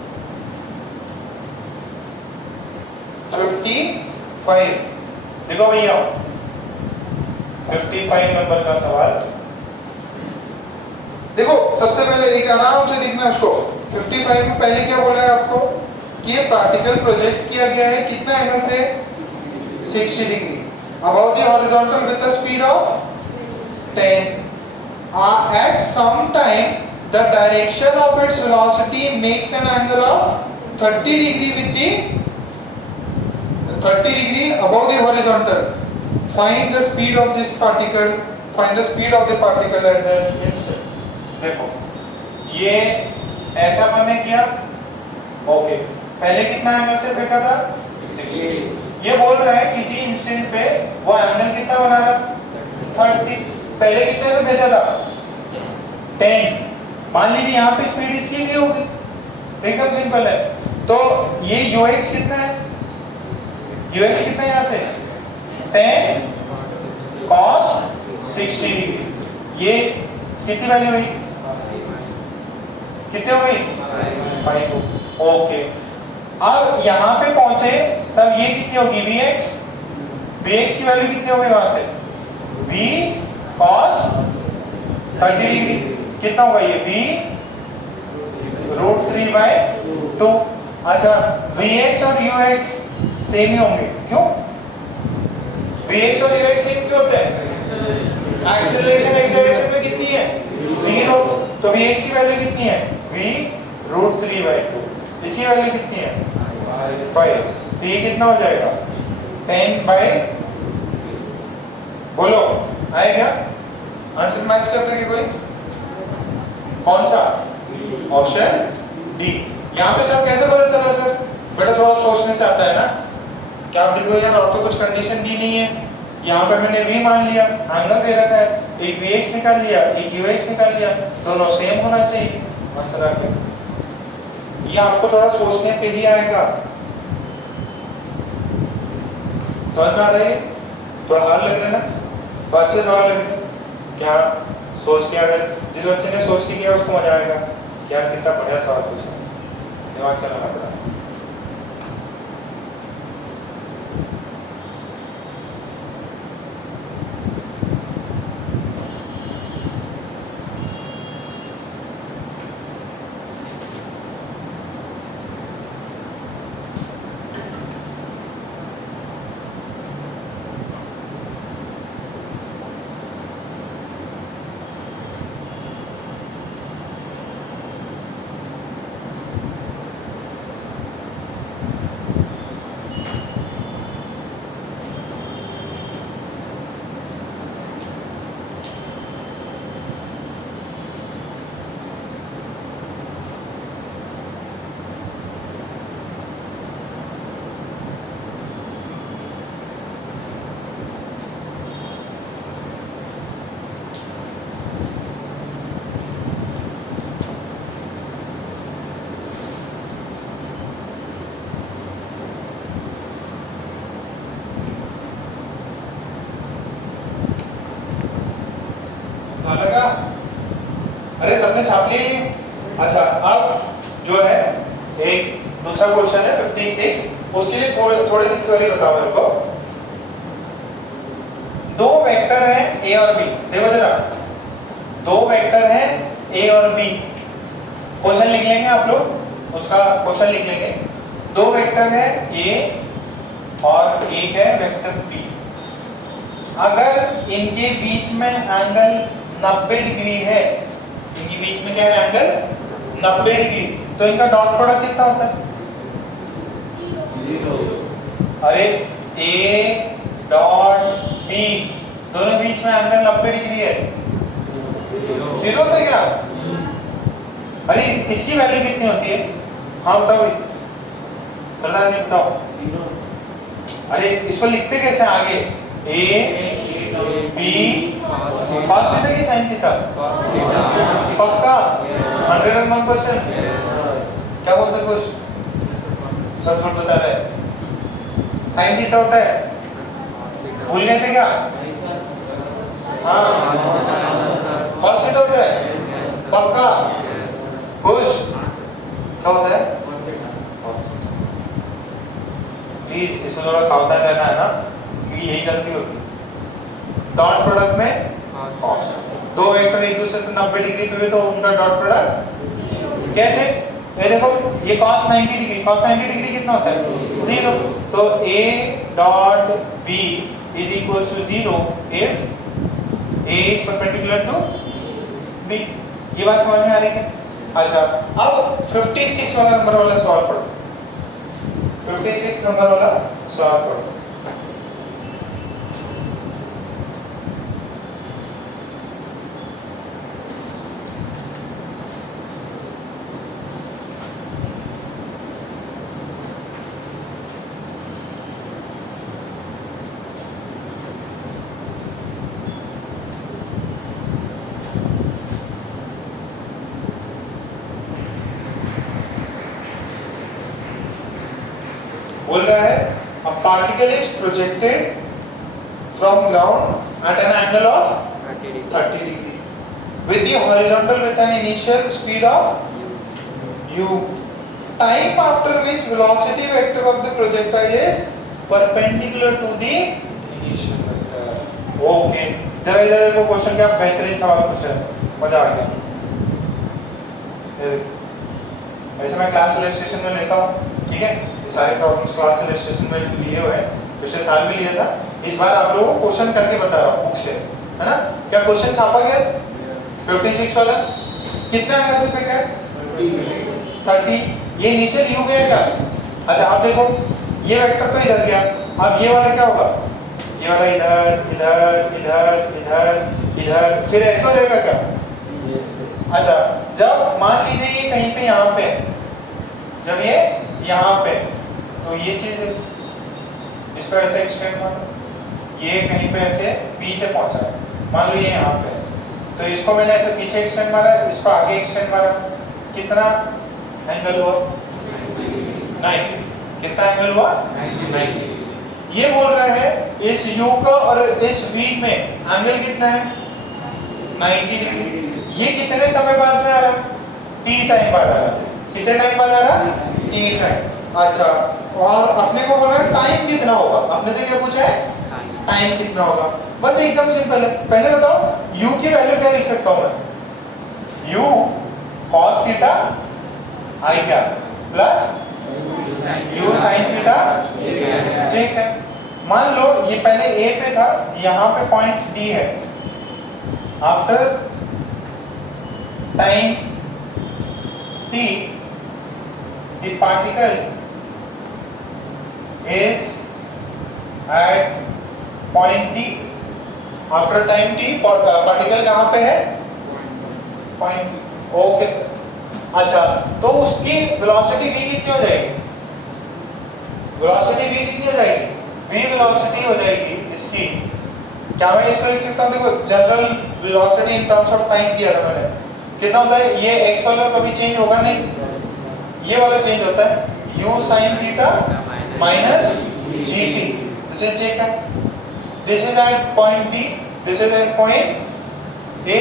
55 देखो भैया, 55 नंबर का सवाल देखो। सबसे पहले एक आराम से देखना उसको। 55 में पहले क्या बोला है आपको कि ये पार्टिकल प्रोजेक्ट किया गया है कितना एंगल से, 60 degree above the horizontal with a speed of 10. At some time the direction of its velocity makes an angle of 30 degree with the 30 degree above the horizontal. Find the speed of this particle. Find the speed of the particle at the instant. देखो ये ऐसा मैंने किया, okay, पहले कितना angle से फेंका था, 60। ये बोल रहा है किसी इंस्टेंट पे वो एंगल कितना बना रहा, 30। पहले कितने से भेजा था, 10। मान लीजिए यहाँ पे स्पीड इसकी भी होगी, एकदम सिंपल है। तो ये ux कितना है, ux कितना है यहाँ से 10 cos 60 डिग्री। ये कितनी वैल्यू हुई, कितने हो गई, 5। ओके, अब यहाँ पे पहुंचे तब ये कितनी होगी, Vx की वैल्यू कितनी होगी वहां से, V cos 30 डिग्री कितना होगा ये, V √3/2। अच्छा, Vx और Ux सेम ही होंगे, क्यों, Vx और Ux सेम क्यों होते हैं, एक्सेलरेशन में कितनी है, 0। तो Vx की वैल्यू कितनी है, V √3/2। इसकी वैल्यू कितनी है, 5। तो ये कितना हो जाएगा, 10/, बोलो आएगा आंसर मैच करते कि कोई, कौन सा, ऑप्शन डी। यहाँ पे सर कैसे पता चला सर, बेटा थोड़ा सोचने से आता है ना। क्या आप देखो यार, और तो कुछ कंडीशन दी नहीं है। यहाँ पे मैंने v मान लिया, एंगल दे रखा है, एक Vx निकाल लिया, एक Ux निकाल लिया, दोनों सेम होना चाहिए आंसर आ गया। ये आपको थोड़ा सोचने पे ही आएगा, समझ में आ रही है, थोड़ा हार्ड लग रहा है ना, तो अच्छे सवाल लग रहे हैं क्या, सोच के, अगर जिस बच्चे ने सोच के किया उसको मजा आएगा, क्या कितना बढ़िया सवाल पूछा, दिमाग चलाना पड़ा। अब जो है एक दूसरा क्वेश्चन है 56, उसके लिए थोड़ी सी थ्योरी बताओ मेरे को। दो वेक्टर हैं ए और बी, देखो जरा, दो वेक्टर हैं ए और बी। क्वेश्चन लिख लेंगे आप लोग, उसका क्वेश्चन लिख लेंगे। दो वेक्टर है ए और एक है वेक्टर बी। अगर इनके बीच में एंगल 90 डिग्री है, इनके बीच में क्या है एंगल 90 डिग्री, तो इनका डॉट प्रोडक्ट कितना होता है? अरे ए डॉट बी दोनों बीच में एंगल 90 डिग्री है, जीरो तो क्या? अरे इसकी वैल्यू कितनी होती है? हाँ बताओ प्रधान जी बताओ। अरे इसको लिखते कैसे आगे? ए बी cos थीटा की sin थीटा, पक्का 101%? क्या बोलते कुछ सब झूठ बता रहे हैं। sin थीटा होता है, भूल गए थे क्या? हाँ cos थीटा होता है, पक्का खुश? क्या होता है? प्लीज इसको थोड़ा सावधान रहना है ना, क्योंकि यही गलती होती है। डॉट प्रोडक्ट में cos, दो वेक्टर एक दूसरे से 90 डिग्री पे भी तो उनका डॉट प्रोडक्ट कैसे? ये देखो ये cos 90 डिग्री, cos 90 डिग्री कितना होता है? जीरो। तो a dot b is equal to zero if a is perpendicular to b। ये बात समझ में आ रही है? अच्छा अब 56 वाला नंबर वाला सवाल पढ़ो, 56 नंबर वाला सवाल पढ़ो। बोल रहा है a particle is projected from ground at an angle of 30 degree with the horizontal with an initial speed of u, time after which velocity vector of the projectile is perpendicular to the initial vector। Okay जरा इधर देखो question, क्या बेहतरीन सवाल पूछा है, मजा आ गया। ऐसे मैं क्लास इलस्ट्रेशन में लेता हूँ, ठीक है, सारे प्रॉब्लम्स क्लास इलस्ट्रेशन में लिए हुए हैं, पिछले साल भी लिया था, इस बार आप लोगों को क्वेश्चन करके बता रहा हूँ बुक से, है ना। क्या क्वेश्चन छापा गया 56 वाला? कितना एंगल से पिक है? 30। ये इनिशियल यू गया क्या? अच्छा आप देखो ये वेक्टर तो इधर गया, अब ये वाला क्या होगा? ये वाला इधर इधर इधर इधर इधर, फिर ऐसा हो जाएगा क्या? अच्छा जब मान लीजिए ये कहीं पे यहाँ पे है, जब ये यहाँ पे, तो ये चीज इसको ऐसे एक्सटेंड मारो, ये कहीं पे ऐसे बी से पहुंचा है, मान लो ये यहाँ पे है, तो इसको मैंने ऐसे पीछे एक्सटेंड मारा, इसको आगे एक्सटेंड मारा, कितना एंगल हुआ? 90। कितना एंगल हुआ? 90। ये बोल रहा है इस u का और इस v में एंगल कितना है? 90 डिग्री। ये कितने समय बाद में आ रहा है? t टाइम बाद आ रहा है। कितने टाइम बाद आ रहा है? t time. अच्छा और अपने को बोल रहा है टाइम कितना होगा? अपने से क्या पूछा है? टाइम कितना होगा? बस एकदम सिंपल है। पहले बताओ u की वैल्यू क्या लिख सकता हूं मैं? u cos थीटा i क्या प्लस u sin थीटा, ठीक है। मान लो ये पहले a पे था, यहाँ पे पॉइंट d है, after time t the particle is at point d, after time t particle कहाँ पे है? पॉइंट। Okay sir. अच्छा तो उसकी वेलोसिटी v कितनी हो जाएगी? वेलोसिटी v कितनी हो जाएगी? v वेलोसिटी हो जाएगी इसकी, क्या मैं इसको लिख सकता हूँ? देखो general velocity in terms of time दिया था मैंने, कितना होता है? ये x वाला कभी चेंज होगा नहीं, ये वाला चेंज होता है u sin theta minus gt, this is j क्या? This is at point d, this is at point a।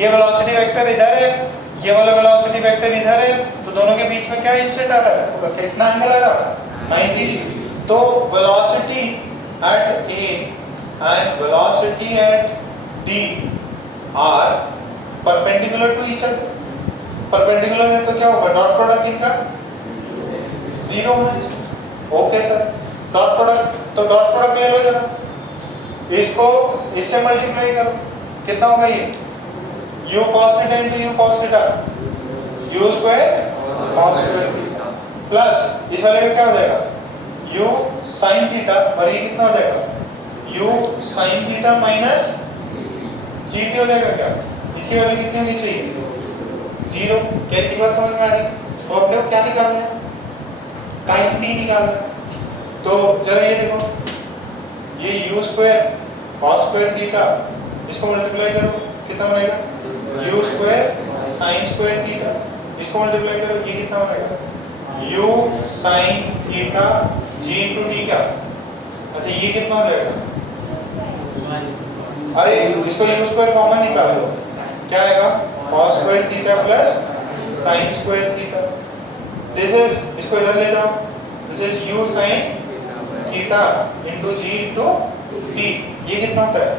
ये वेलोसिटी वेक्टर इधर है, ये वाला वेलोसिटी वेक्टर इधर है, तो दोनों के बीच में क्या इंस्टेंट आ रहा है, कितना एंगल आ रहा है, 90 डिग्री। तो velocity at A and velocity at D are perpendicular to each other. Perpendicular है तो क्या होगा, डॉट प्रोडक्ट इनका 0 होना चाहिए। ओके सर, डॉट प्रोडक्ट, तो डॉट प्रोडक्ट ले लो जरा, इसको इससे मल्टीप्लाई करो, कितना होगा ये, u cos theta into u cos theta, u square cos square theta plus इस वाले का क्या हो जाएगा, u sin थीटा, और ये कितना हो जाएगा, u sin theta minus gt हो जाएगा क्या, इसकी वैल्यू कितनी होनी चाहिए, 0। क्या इतनी बात समझ में आ रही, तो अपने को क्या निकालना है, टाइम t निकालना है। तो जरा ये देखो, ये u square cos square theta, इसको मल्टीप्लाई करो, कितना बनेगा, u square sin square theta, इसको मल्टीप्लाई करो, ये कितना बनेगा, u sin theta g into d का, अच्छा ये कितना हो जाएगा, अरे इसको u स्क्वायर कॉमन निकालो, क्या आएगा, cos square theta plus sin square theta, this is, इसको इधर ले जाओ, this is u sin theta into g into d, ये कितना होता है,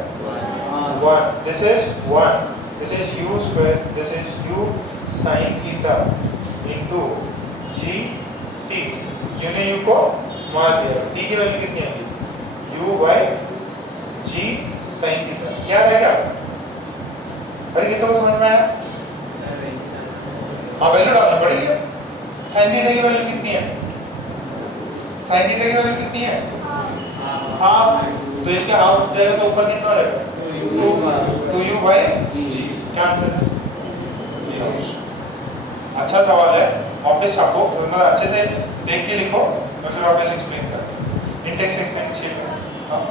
1, this is 1, this is u square, this is u sin theta into g t, u ने u को मार दिया, t की वैल्यू कितनी है, u by g sin theta, याद है क्या, अरे कितने को समझ में आया, हाँ वैल्यू डालना पड़ेगी, sin theta की वैल्यू कितनी है, sin theta की वैल्यू कितनी है, हाफ, तो इसके हाफ जाएगा तो ऊपर कितना हो जाएगा, 2u by g, क्या आंसर है, अच्छा सवाल है, वापस आपको मतलब अच्छे से देख के लिखो, मैं फिर वापस एक्सप्लेन करूँ, इंडेक्स सेक्शन 6 में, हाँ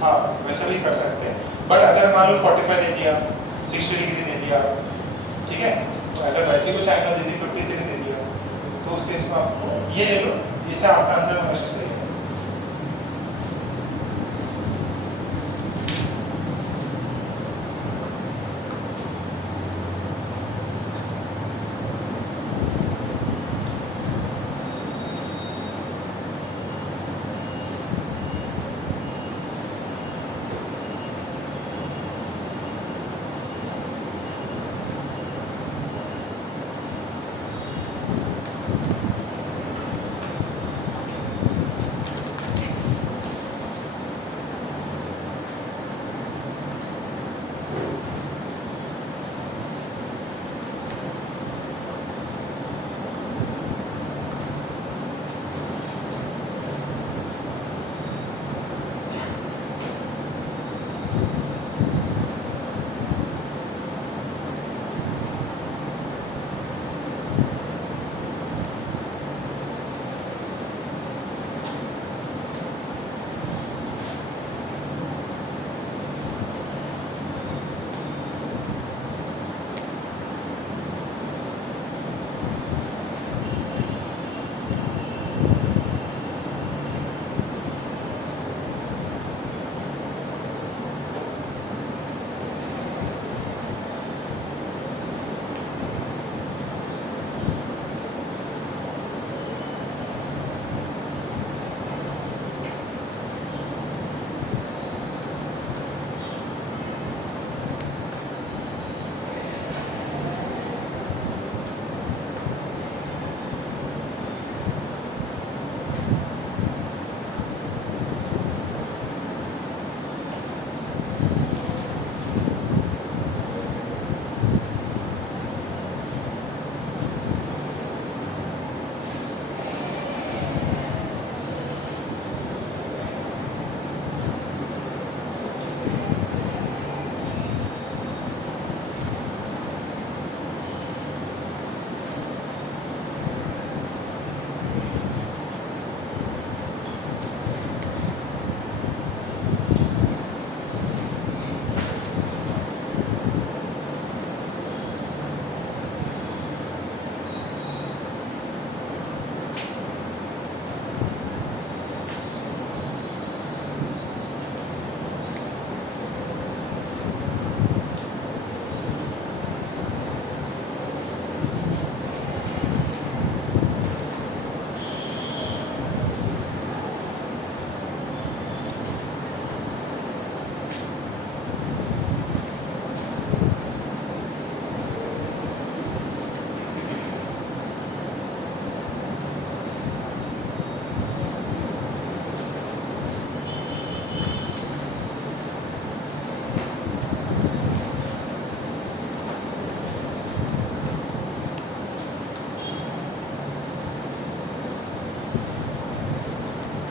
हाँ वैसे भी कर सकते हैं, बट अगर मान लो 45 दे दिया, 60 डिग्री दे दिया, ठीक है, तो अगर वैसे कुछ एंगल दे दी 53 दे दिया, तो उस केस में आप ये ले लो, इससे आपका आंसर हमेशा सही है।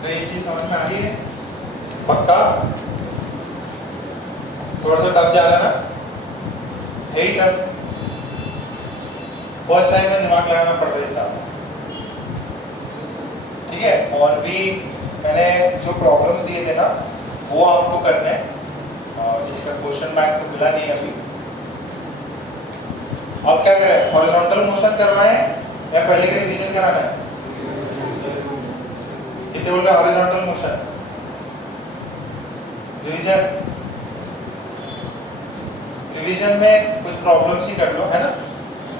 तो ये चीज समझ में आ रही है? पक्का? थोड़ा सा टफ जा रहा है ना? है ही टफ। फर्स्ट टाइम में दिमाग लगाना पड़ रहा था, ठीक है। और भी मैंने जो प्रॉब्लम्स दिए थे ना वो आपको करने हैं, और इसका क्वेश्चन बैंक तो मिला नहीं अभी। अब क्या करें, हॉरिजॉन्टल मोशन करवाएं या पहले का रिवीजन कराना है? कितने बोल रहे हैं हॉरिजॉन्टल मोशन? रिवीजन में कुछ प्रॉब्लम्स ही कर लो, है ना?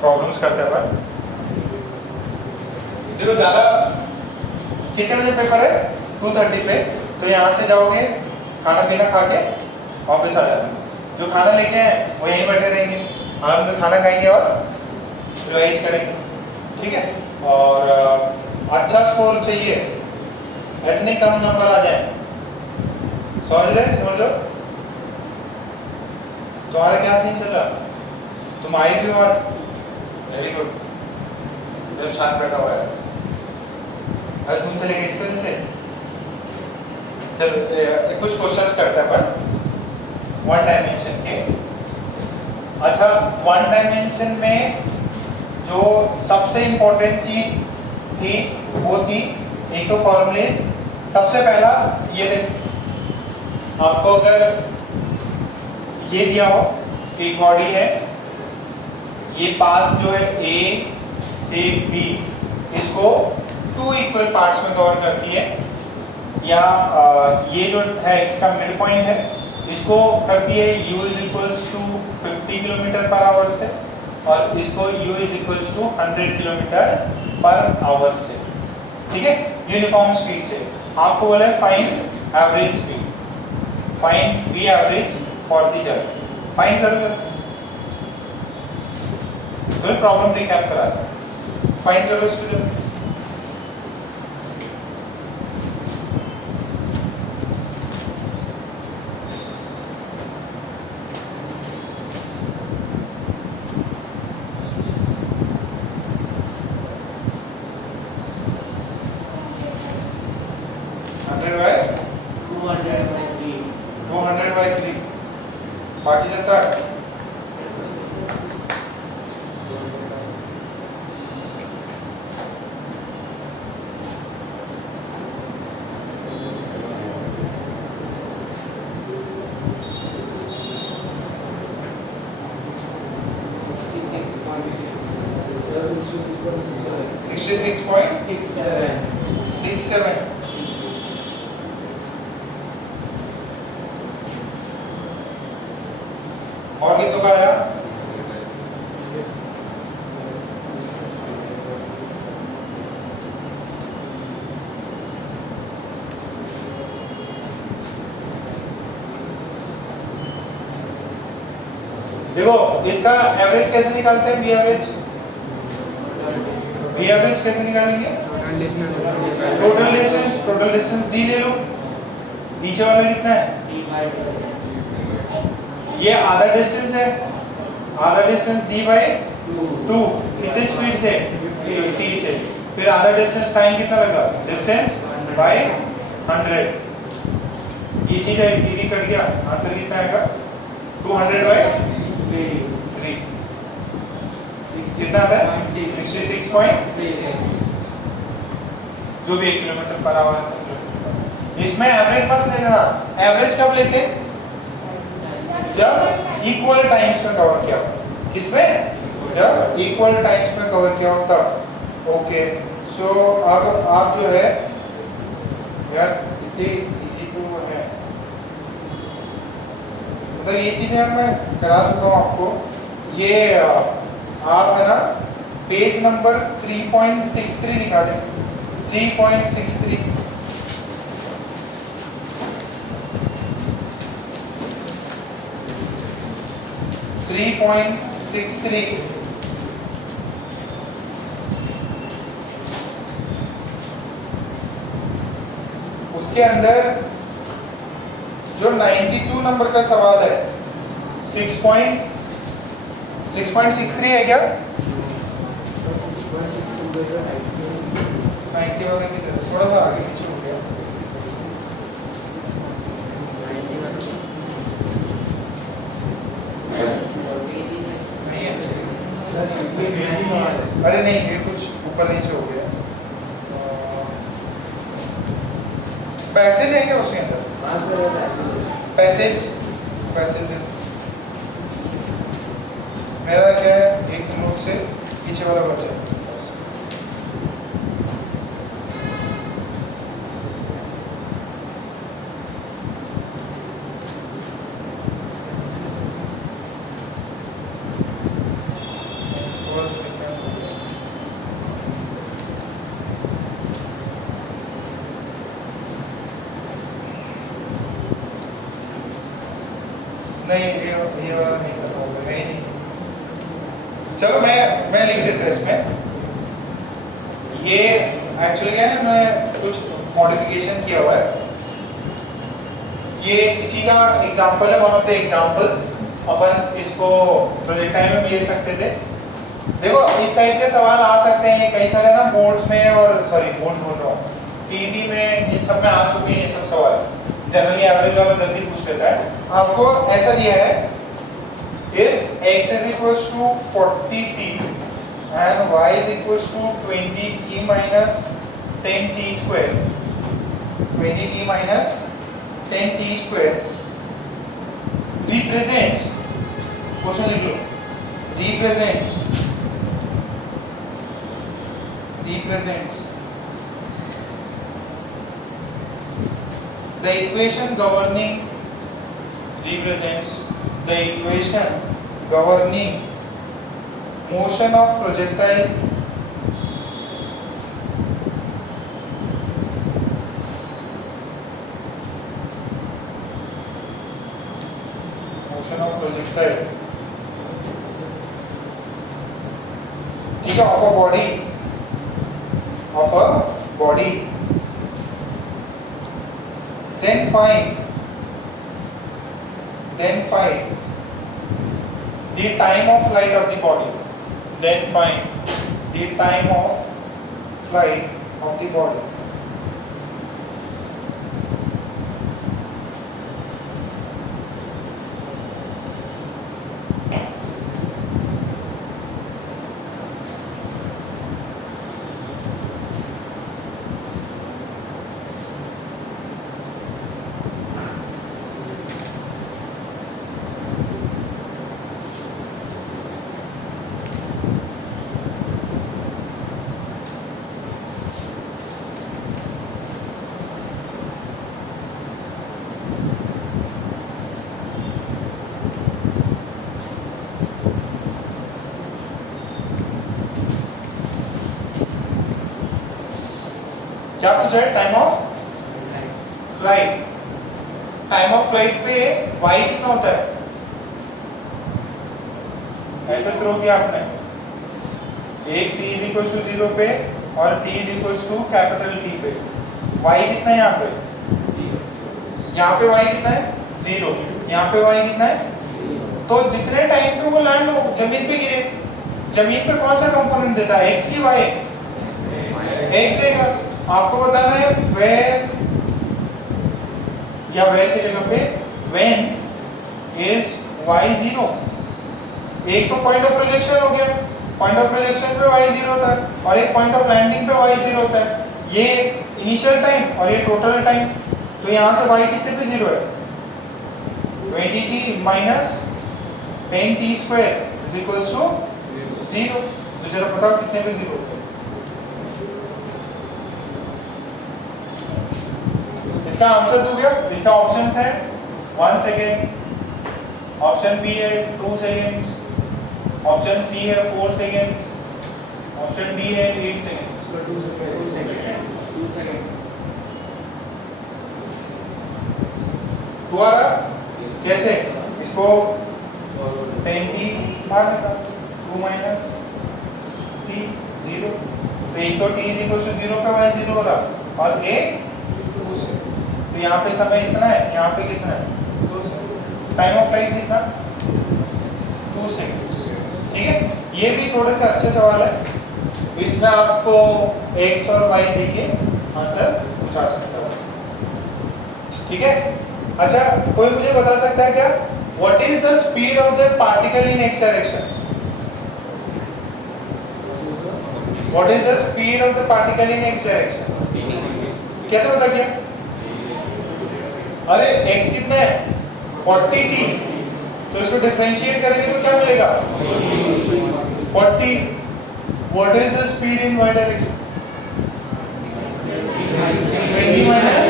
प्रॉब्लम्स करते हैं अपन। देखो ज्यादा कितने बजे पेपर है? 2:30 पे। तो यहाँ से जाओगे, खाना पीना खा के वापस आ जाना। जो खाना लेके आए वो यहीं बैठे रहेंगे, आराम में खाना खाएंगे और रिवाइज करेंगे, ठीक है। और अच्छा स्कोर चाहिए, ऐसे नहीं कम नंबर आ जाए, समझ रहे? समझो तुम्हारा क्या सीन चल रहा? तुम आई भी बात, वेरी गुड, एकदम शांत बैठा हुआ है। अरे तुम चले गए इस वजह से। चलो कुछ क्वेश्चंस करते हैं अपन वन डायमेंशन के। अच्छा, वन डायमेंशन में जो सबसे इंपॉर्टेंट चीज थी वो थी एक तो फॉर्मूलेज। सबसे पहला ये देख, आपको अगर ये दिया हो एक बॉडी है, ये पाथ जो है ए से बी, इसको 2 इक्वल पार्ट्स में कवर करती है, या ये जो है इसका मिड पॉइंट है, इसको करती है u = 50 किलोमीटर पर आवर से, और इसको u = 100 किलोमीटर पर आवर से, ठीक है, यूनिफॉर्म स्पीड से। आपको बोला है find average speed, find v average for the journey. Find करो, तो प्रॉब्लम रिकैप कराता है, फाइंड करो स्पीड। बाकी जनता और कितों का आया? देखो इसका एवरेज कैसे निकालते हैं? वी एवरेज कैसे निकालेंगे? टोटल डिस्टेंस डी ले लो, नीचे वाला कितना है? ये आधा डिस्टेंस है, आधा डिस्टेंस d बाई 2, कितने स्पीड से? 50 से। फिर आधा डिस्टेंस टाइम कितना लगा? डिस्टेंस बाई 100, ये चीज है, dd कट गया, आंसर कितना आएगा? 200 बाई 3, कितना था? 66.6, जो भी 1 किलोमीटर पर आवर। इसमें एवरेज मत ले लेना, एवरेज कब लेते हैं? जब इक्वल टाइम्स में कवर किया हो। किसमें? जब इक्वल टाइम्स में कवर किया हो तब। ओके, सो अब आप जो है यार इतनी इजी तो है, मतलब ये चीजें मैं करा चुका हूँ आपको। ये आप है ना पेज नंबर 3.63 निकालें, 3.63 3.63 उसके अंदर जो 92 नंबर का सवाल है 6.63 है क्या? 90 वगैरह थोड़ा सा आगे पीछे हो गया। अरे नहीं, ये कुछ ऊपर नीचे हो गया। पैसेज है क्या उसके अंदर? पैसेज पैसेज मेरा क्या है, एक नोट से पीछे वाला बढ़ जाए। नहीं, ये वाला नहीं करना होगा, है ही नहीं। चलो मैं लिख देता हूँ इसमें। ये एक्चुअली क्या है, मैं कुछ मॉडिफिकेशन किया हुआ है। ये इसी का एग्जांपल है, वन ऑफ द एग्जांपल्स। अपन इसको प्रोजेक्ट टाइम में भी ले सकते थे। देखो इस टाइप के सवाल आ सकते हैं कई सारे ना, बोर्ड्स में, और सॉरी बोर्ड बोल रहा हूँ, सीईटी में इन सब में आ चुके हैं ये सब सवाल। जनरली एवरेज वाला जल्दी पूछ लेता है। आपको ऐसा दिया है, if x is equals to 40t and y is equals to 20t minus 10t square, 20t minus 10t square represents, question लिख लो, represents the equation governing motion of projectile ठीक है, of a body, then find the time of flight of the body. क्या पूछा है? Time of flight पे y कितना होता है? ऐसा थ्रो किया आपने, एक t इज इक्वल टू 0 पे और t is equal to capital T पे, y कितना है यहाँ पे? यहाँ पे y कितना है? 0। यहाँ पे y कितना है? तो जितने टाइम पे वो लैंड हो, जमीन पे गिरे, जमीन पे कौन सा कंपोनेंट देता है, x की y? x देगा। आपको बताना है when, या where की जगह पे when is y 0। एक तो पॉइंट ऑफ प्रोजेक्शन हो गया, पॉइंट ऑफ प्रोजेक्शन पे y 0 होता है, और एक पॉइंट ऑफ लैंडिंग पे y 0 होता है। ये इनिशियल टाइम और ये टोटल टाइम। तो यहाँ से y कितने पे 0 है? 20t minus 10t square is equals to 0। तो जरा बताओ कितने पे 0 होता है? इसका आंसर दो क्या? इसका ऑप्शंस है 1 सेकेंड, ऑप्शन बी है 2 सेकेंड्स, ऑप्शन सी है 4 सेकेंड्स, ऑप्शन डी है 8 सेकेंड्स। दोबारा कैसे? इसको 10t बाहर निकाल, 2 माइनस t 0। तो एक तो t इज इक्वल टू 0 पे y 0 हो रहा, और एक 2 से। तो यहाँ पे समय इतना है, यहाँ पे कितना है? 2 सेकंड। टाइम ऑफ फ्लाइट कितना? 2 सेकंड्स। ठीक है, ये भी थोड़े से अच्छे सवाल है। इसमें आपको x और y देके आंसर पूछा सकता है। ठीक है, अच्छा कोई मुझे बता सकता है क्या, what is the speed of the particle in x direction? What is the speed of the particle in x direction? कैसे पता किया? अरे x कितना है 40t, तो इसको डिफरेंशिएट करेंगे तो क्या मिलेगा 40. What is the speed in y direction? 20 minus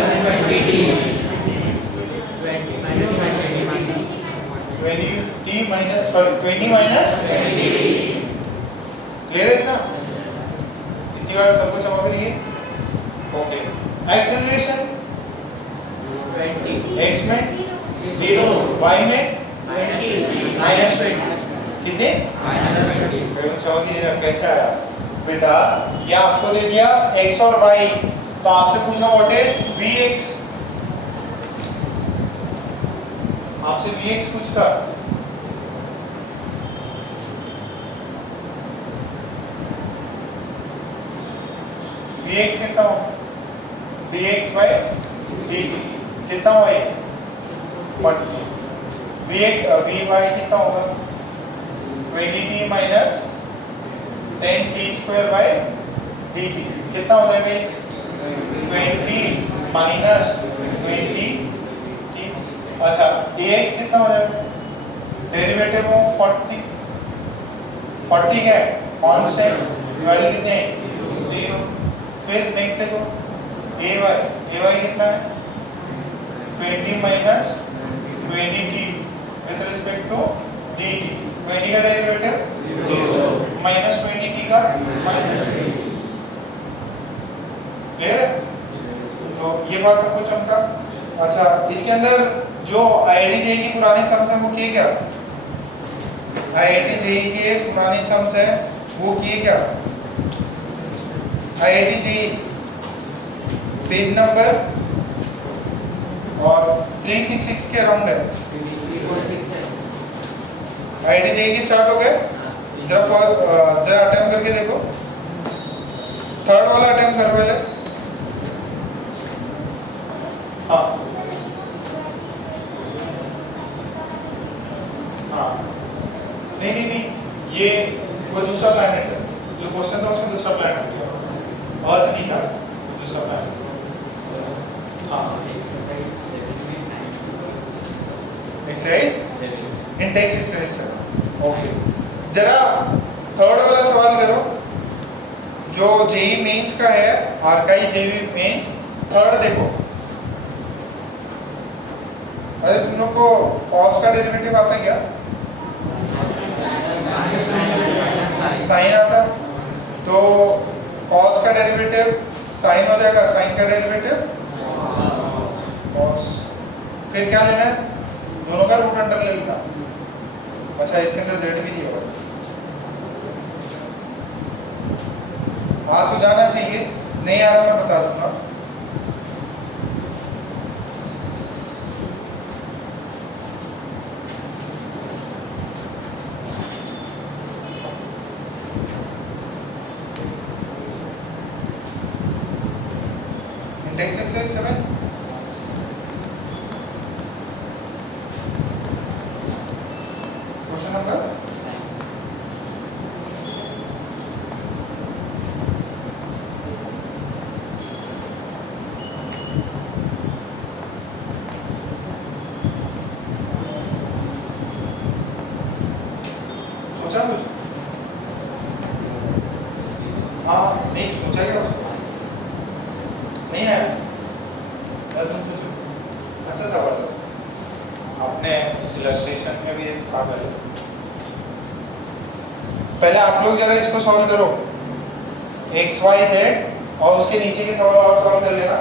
20t minus 20 minus clear है इतना? इतनी बात सबको चमक रही है? ओके. एक्सेलरेशन x में 0, y में माइनस 20. कितने? समझ नहीं रहा कैसे आया बेटा. ये आपको दे दिया x और y, तो आपसे पूछा व्हाट इज vx. आपसे vx पूछता. vx कितना हो? dx by dt कितना हुआ ये 40. vy कितना होगा 20t minus 10t square by dt कितना हो जाएगा ये 20 minus 20t. अच्छा ax कितना हो जाएगा डेरिवेटिव ऑफ 40 क्या है कांस्टेंट, वैल्यू कितने हैं 0. फिर नेक्स्ट देखो ay कितना है 20 minus 20t with respect to dt. 20 का डेरिवेटिव 0 minus 20t का minus. क्लियर है? तो ये बात सबको चमका. अच्छा इसके अंदर जो आईआईटी जेईई की पुरानी सम्स है वो किए क्या? आईआईटी जेईई के पुरानी सम्स है वो किए क्या? आईआईटी जेईई पेज नंबर और 366 के अराउंड है. आईआईटी जेईई की स्टार्ट हो गए. जरा अटेम्प्ट करके देखो. थर्ड वाला अटेम्प्ट करो पहले. हाँ नहीं ये कोई दूसरा प्लैनेट है. जो क्वेश्चन था उसमें दूसरा प्लैनेट था. अर्थ नहीं था, दूसरा प्लैनेट. हाँ एक्सरसाइज इंडेक्स एक्सरसाइज 7. ओके जरा थर्ड वाला सवाल करो जो जेईई मेंस का है. आरकाई जेईई मेंस थर्ड देखो. अरे तुम लोग को कॉस का डेरिवेटिव आता है क्या? साइन आता. तो कॉस का डेरिवेटिव साइन हो जाएगा. साइन का डेरिवेटिव कॉस. फिर क्या लेना है? दोनों का रूट अंडर ले लेना. अच्छा इसके अंदर जेड भी दिया हुआ है. हाँ तो जाना चाहिए. नहीं आ रहा मैं बता दूंगा. Index exercise 7. क्वेश्चन नंबर सोचा कुछ? हाँ नहीं सोचा क्या उसको? नहीं है. तुम सोचो. अच्छा सवाल है. आपने इलस्ट्रेशन में भी कहा पहले आप लोग जरा इसको सॉल्व करो. एक्स वाई जेड और उसके नीचे के सवाल और सॉल्व कर लेना.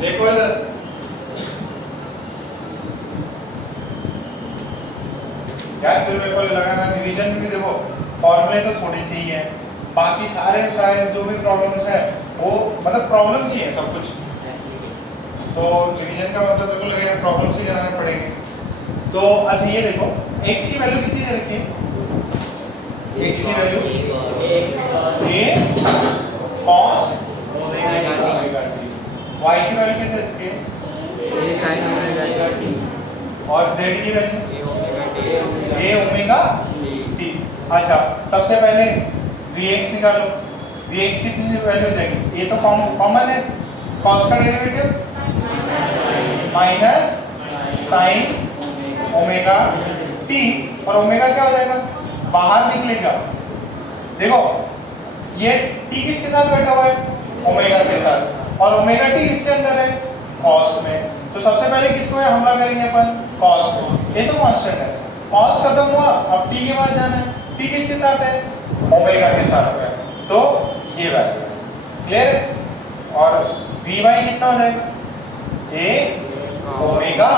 देखो इधर, यार फिर मेरे को लगा ना डिवीजन में भी देखो फॉर्मूले तो थोड़ी सी ही है, बाकी सारे शायद जो भी प्रॉब्लम्स है वो मतलब प्रॉब्लम्स ही है सब कुछ। तो डिवीजन का मतलब बिल्कुल लगेगा प्रॉब्लम्स ही कराने पड़ेंगे। तो अच्छा ये देखो x की वैल्यू कितनी दे रखी है? x की value a cos omega t, y की वैल्यू कितनी दे रखी है? a sin ओमेगा t और z की वैल्यू a ओमेगा t। अच्छा सबसे पहले vx निकालो, vx कितनी वैल्यू देगी? ये तो कॉमन है, cos का derivative minus sine omega t, और ओमेगा क्या हो जाएगा? बाहर निकलेगा। देखो ये t किसके साथ बैठा हुआ है? ओमेगा के साथ, और ओमेगा t किसके अंदर है? cos में। तो सबसे पहले किसको हमला करेंगे अपन? cos को। ये तो कांस्टेंट है, cos खत्म हुआ, अब t के पास जाना है। t किसके साथ है? ओमेगा के साथ है, तो ये वैल्यू क्लियर है। और vy कितना हो जाएगा? a omega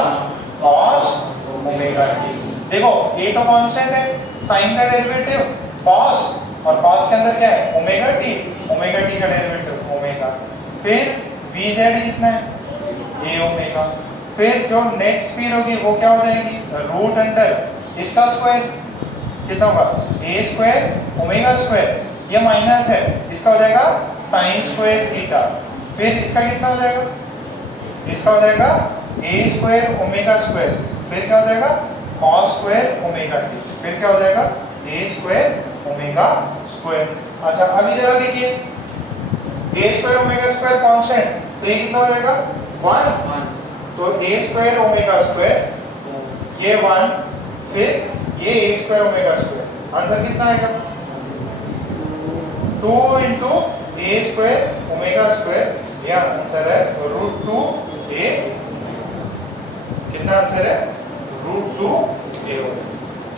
cos omega t। देखो a तो कांस्टेंट है, साइन का डेरिवेटिव cos, और cos के अंदर क्या है? ओमेगा t, ओमेगा t का डेरिवेटिव ओमेगा। फिर vz कितना है? a omega. फिर जो नेट स्पीड होगी वो क्या हो जाएगी? रूट अंडर इसका स्क्वायर कितना होगा? a स्क्वायर ओमेगा स्क्वायर, ये माइनस है, इसका हो जाएगा साइन स्क्वायर थीटा। फिर इसका कितना हो जाएगा? इसका हो जाएगा a स्क्वायर ओमेगा स्क्वायर, फिर क्या हो जाएगा? cos स्क्वायर ओमेगा t, फिर क्या हो जाएगा? a square omega square. अच्छा अभी जरा देखिए, a square omega square constant, तो ये कितना हो जाएगा? 1, तो a स्क्वायर ओमेगा स्क्वायर ये 1, फिर ये a square omega square, answer कितना आएगा? 2 into a square omega square, ये आंसर है √2a। कितना आंसर है? √2a।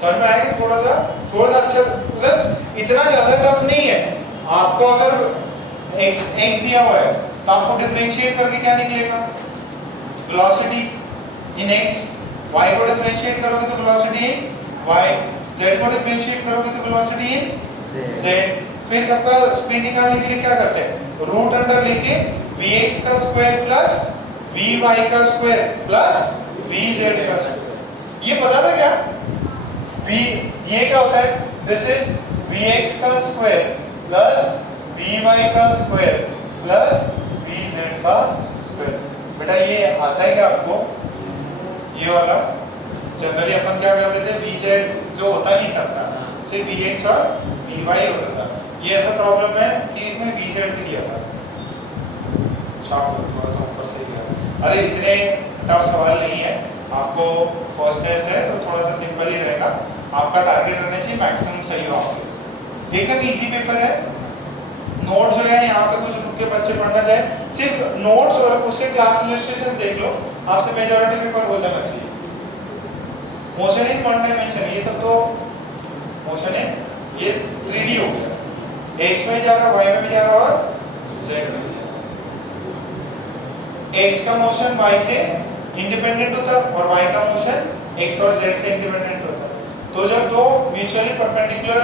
समझ में आएगा? थोड़ा सा अच्छा, मतलब इतना ज्यादा टफ नहीं है। आपको अगर x दिया हुआ है तो आपको डिफरेंशिएट करके क्या निकलेगा? वेलोसिटी इन x। y को डिफरेंशिएट करोगे तो वेलोसिटी इन y, z को डिफरेंशिएट करोगे तो वेलोसिटी इन z। फिर सबका स्पीड निकालने के लिए क्या करते हैं? रूट अंडर लेके vx का स्क्वायर प्लस vy का स्क्वायर प्लस vz का स्क्वायर। ये पता था क्या? ये क्या होता है? दिस इज vx का स्क्वायर प्लस vy का स्क्वायर प्लस vz का स्क्वायर। बेटा ये आता है क्या आपको? ये वाला जनरली अपन क्या करते थे? vz जो होता नहीं था अपना, सिर्फ vx और vy होता था। ये ऐसा प्रॉब्लम है कि इसमें vz भी दिया था, छाप थोड़ा सा ऊपर से दिया। अरे इतने टफ सवाल नहीं है, आपको फर्स्ट टेस्ट है तो थोड़ा सा सिंपल ही रहेगा। आपका टारगेट रहना चाहिए मैक्सिमम सही हो। एकदम इजी पेपर है। नोट जो है यहाँ पे कुछ रुक के बच्चे पढ़ना चाहे, सिर्फ नोट्स और उसके क्लास इलस्ट्रेशन देख लो, आपसे मेजॉरिटी पेपर हो जाना चाहिए। मोशन इन वन डायमेंशन, ये सब तो मोशन इन, ये 3D हो गया, x में जा रहा है, y में भी जा रहा है और z में भी जा रहा है। x का मोशन y से इंडिपेंडेंट होता है और y का मोशन x और z से इंडिपेंडेंट होता है। तो जब दो म्यूचुअली परपेंडिकुलर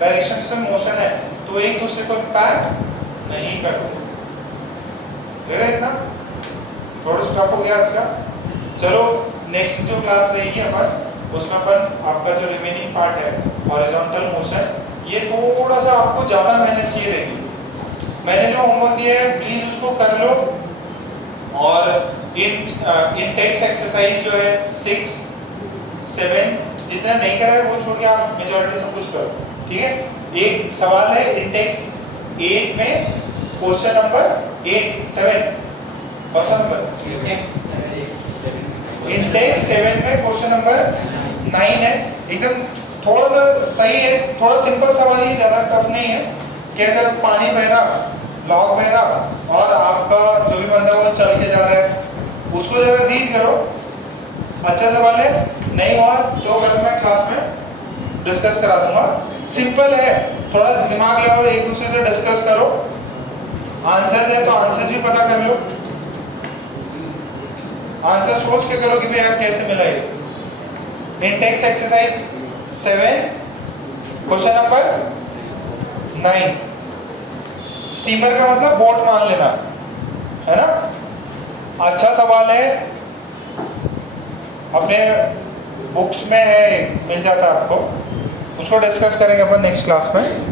डायरेक्शन में मोशन है तो एक दूसरे को इम्पैक्ट नहीं करते। क्लियर है इतना? थोड़ा सा टफ हो गया आज का। चलो नेक्स्ट जो क्लास रहेगी अपन, उसमें अपन आपका जो रिमेनिंग पार्ट है हॉरिजॉन्टल मोशन, ये थोड़ा सा आपको ज्यादा मेहनत चाहिए रहेगी। मैंने जो होमवर्क दिया है प्लीज उसको कर लो, और इन टेक्स्ट एक्सरसाइज जो है 6, 7 जितना नहीं करा है वो छोड़ के आप मेजॉरिटी सब कुछ करो, ठीक है? एक सवाल है इंडेक्स 8 में question number 7 question number index 7 में क्वेश्चन नंबर 9 है। एकदम थोड़ा सा सही है, थोड़ा सिंपल सवाल ही, ज्यादा टफ नहीं है। कैसे पानी बह रहा, लॉग बह रहा और आपका जो भी बंदा वो चल के जा रहा है, उसको जरा रीड करो। अच्छा सवाल है, नहीं हुआ तो कल मैं क्लास में डिस्कस करा दूंगा। सिंपल है, थोड़ा दिमाग लगाओ, एक दूसरे से डिस्कस करो। आंसर्स है तो आंसर्स भी पता कर लो, आंसर सोच के करो कि भाई यार कैसे मिला ये। Index exercise 7 question number 9। Steamer का मतलब बोट मान लेना, है ना। अच्छा सवाल है, अपने बुक्स में है, मिल जाता है आपको, उसको डिस्कस करेंगे अपन नेक्स्ट क्लास में।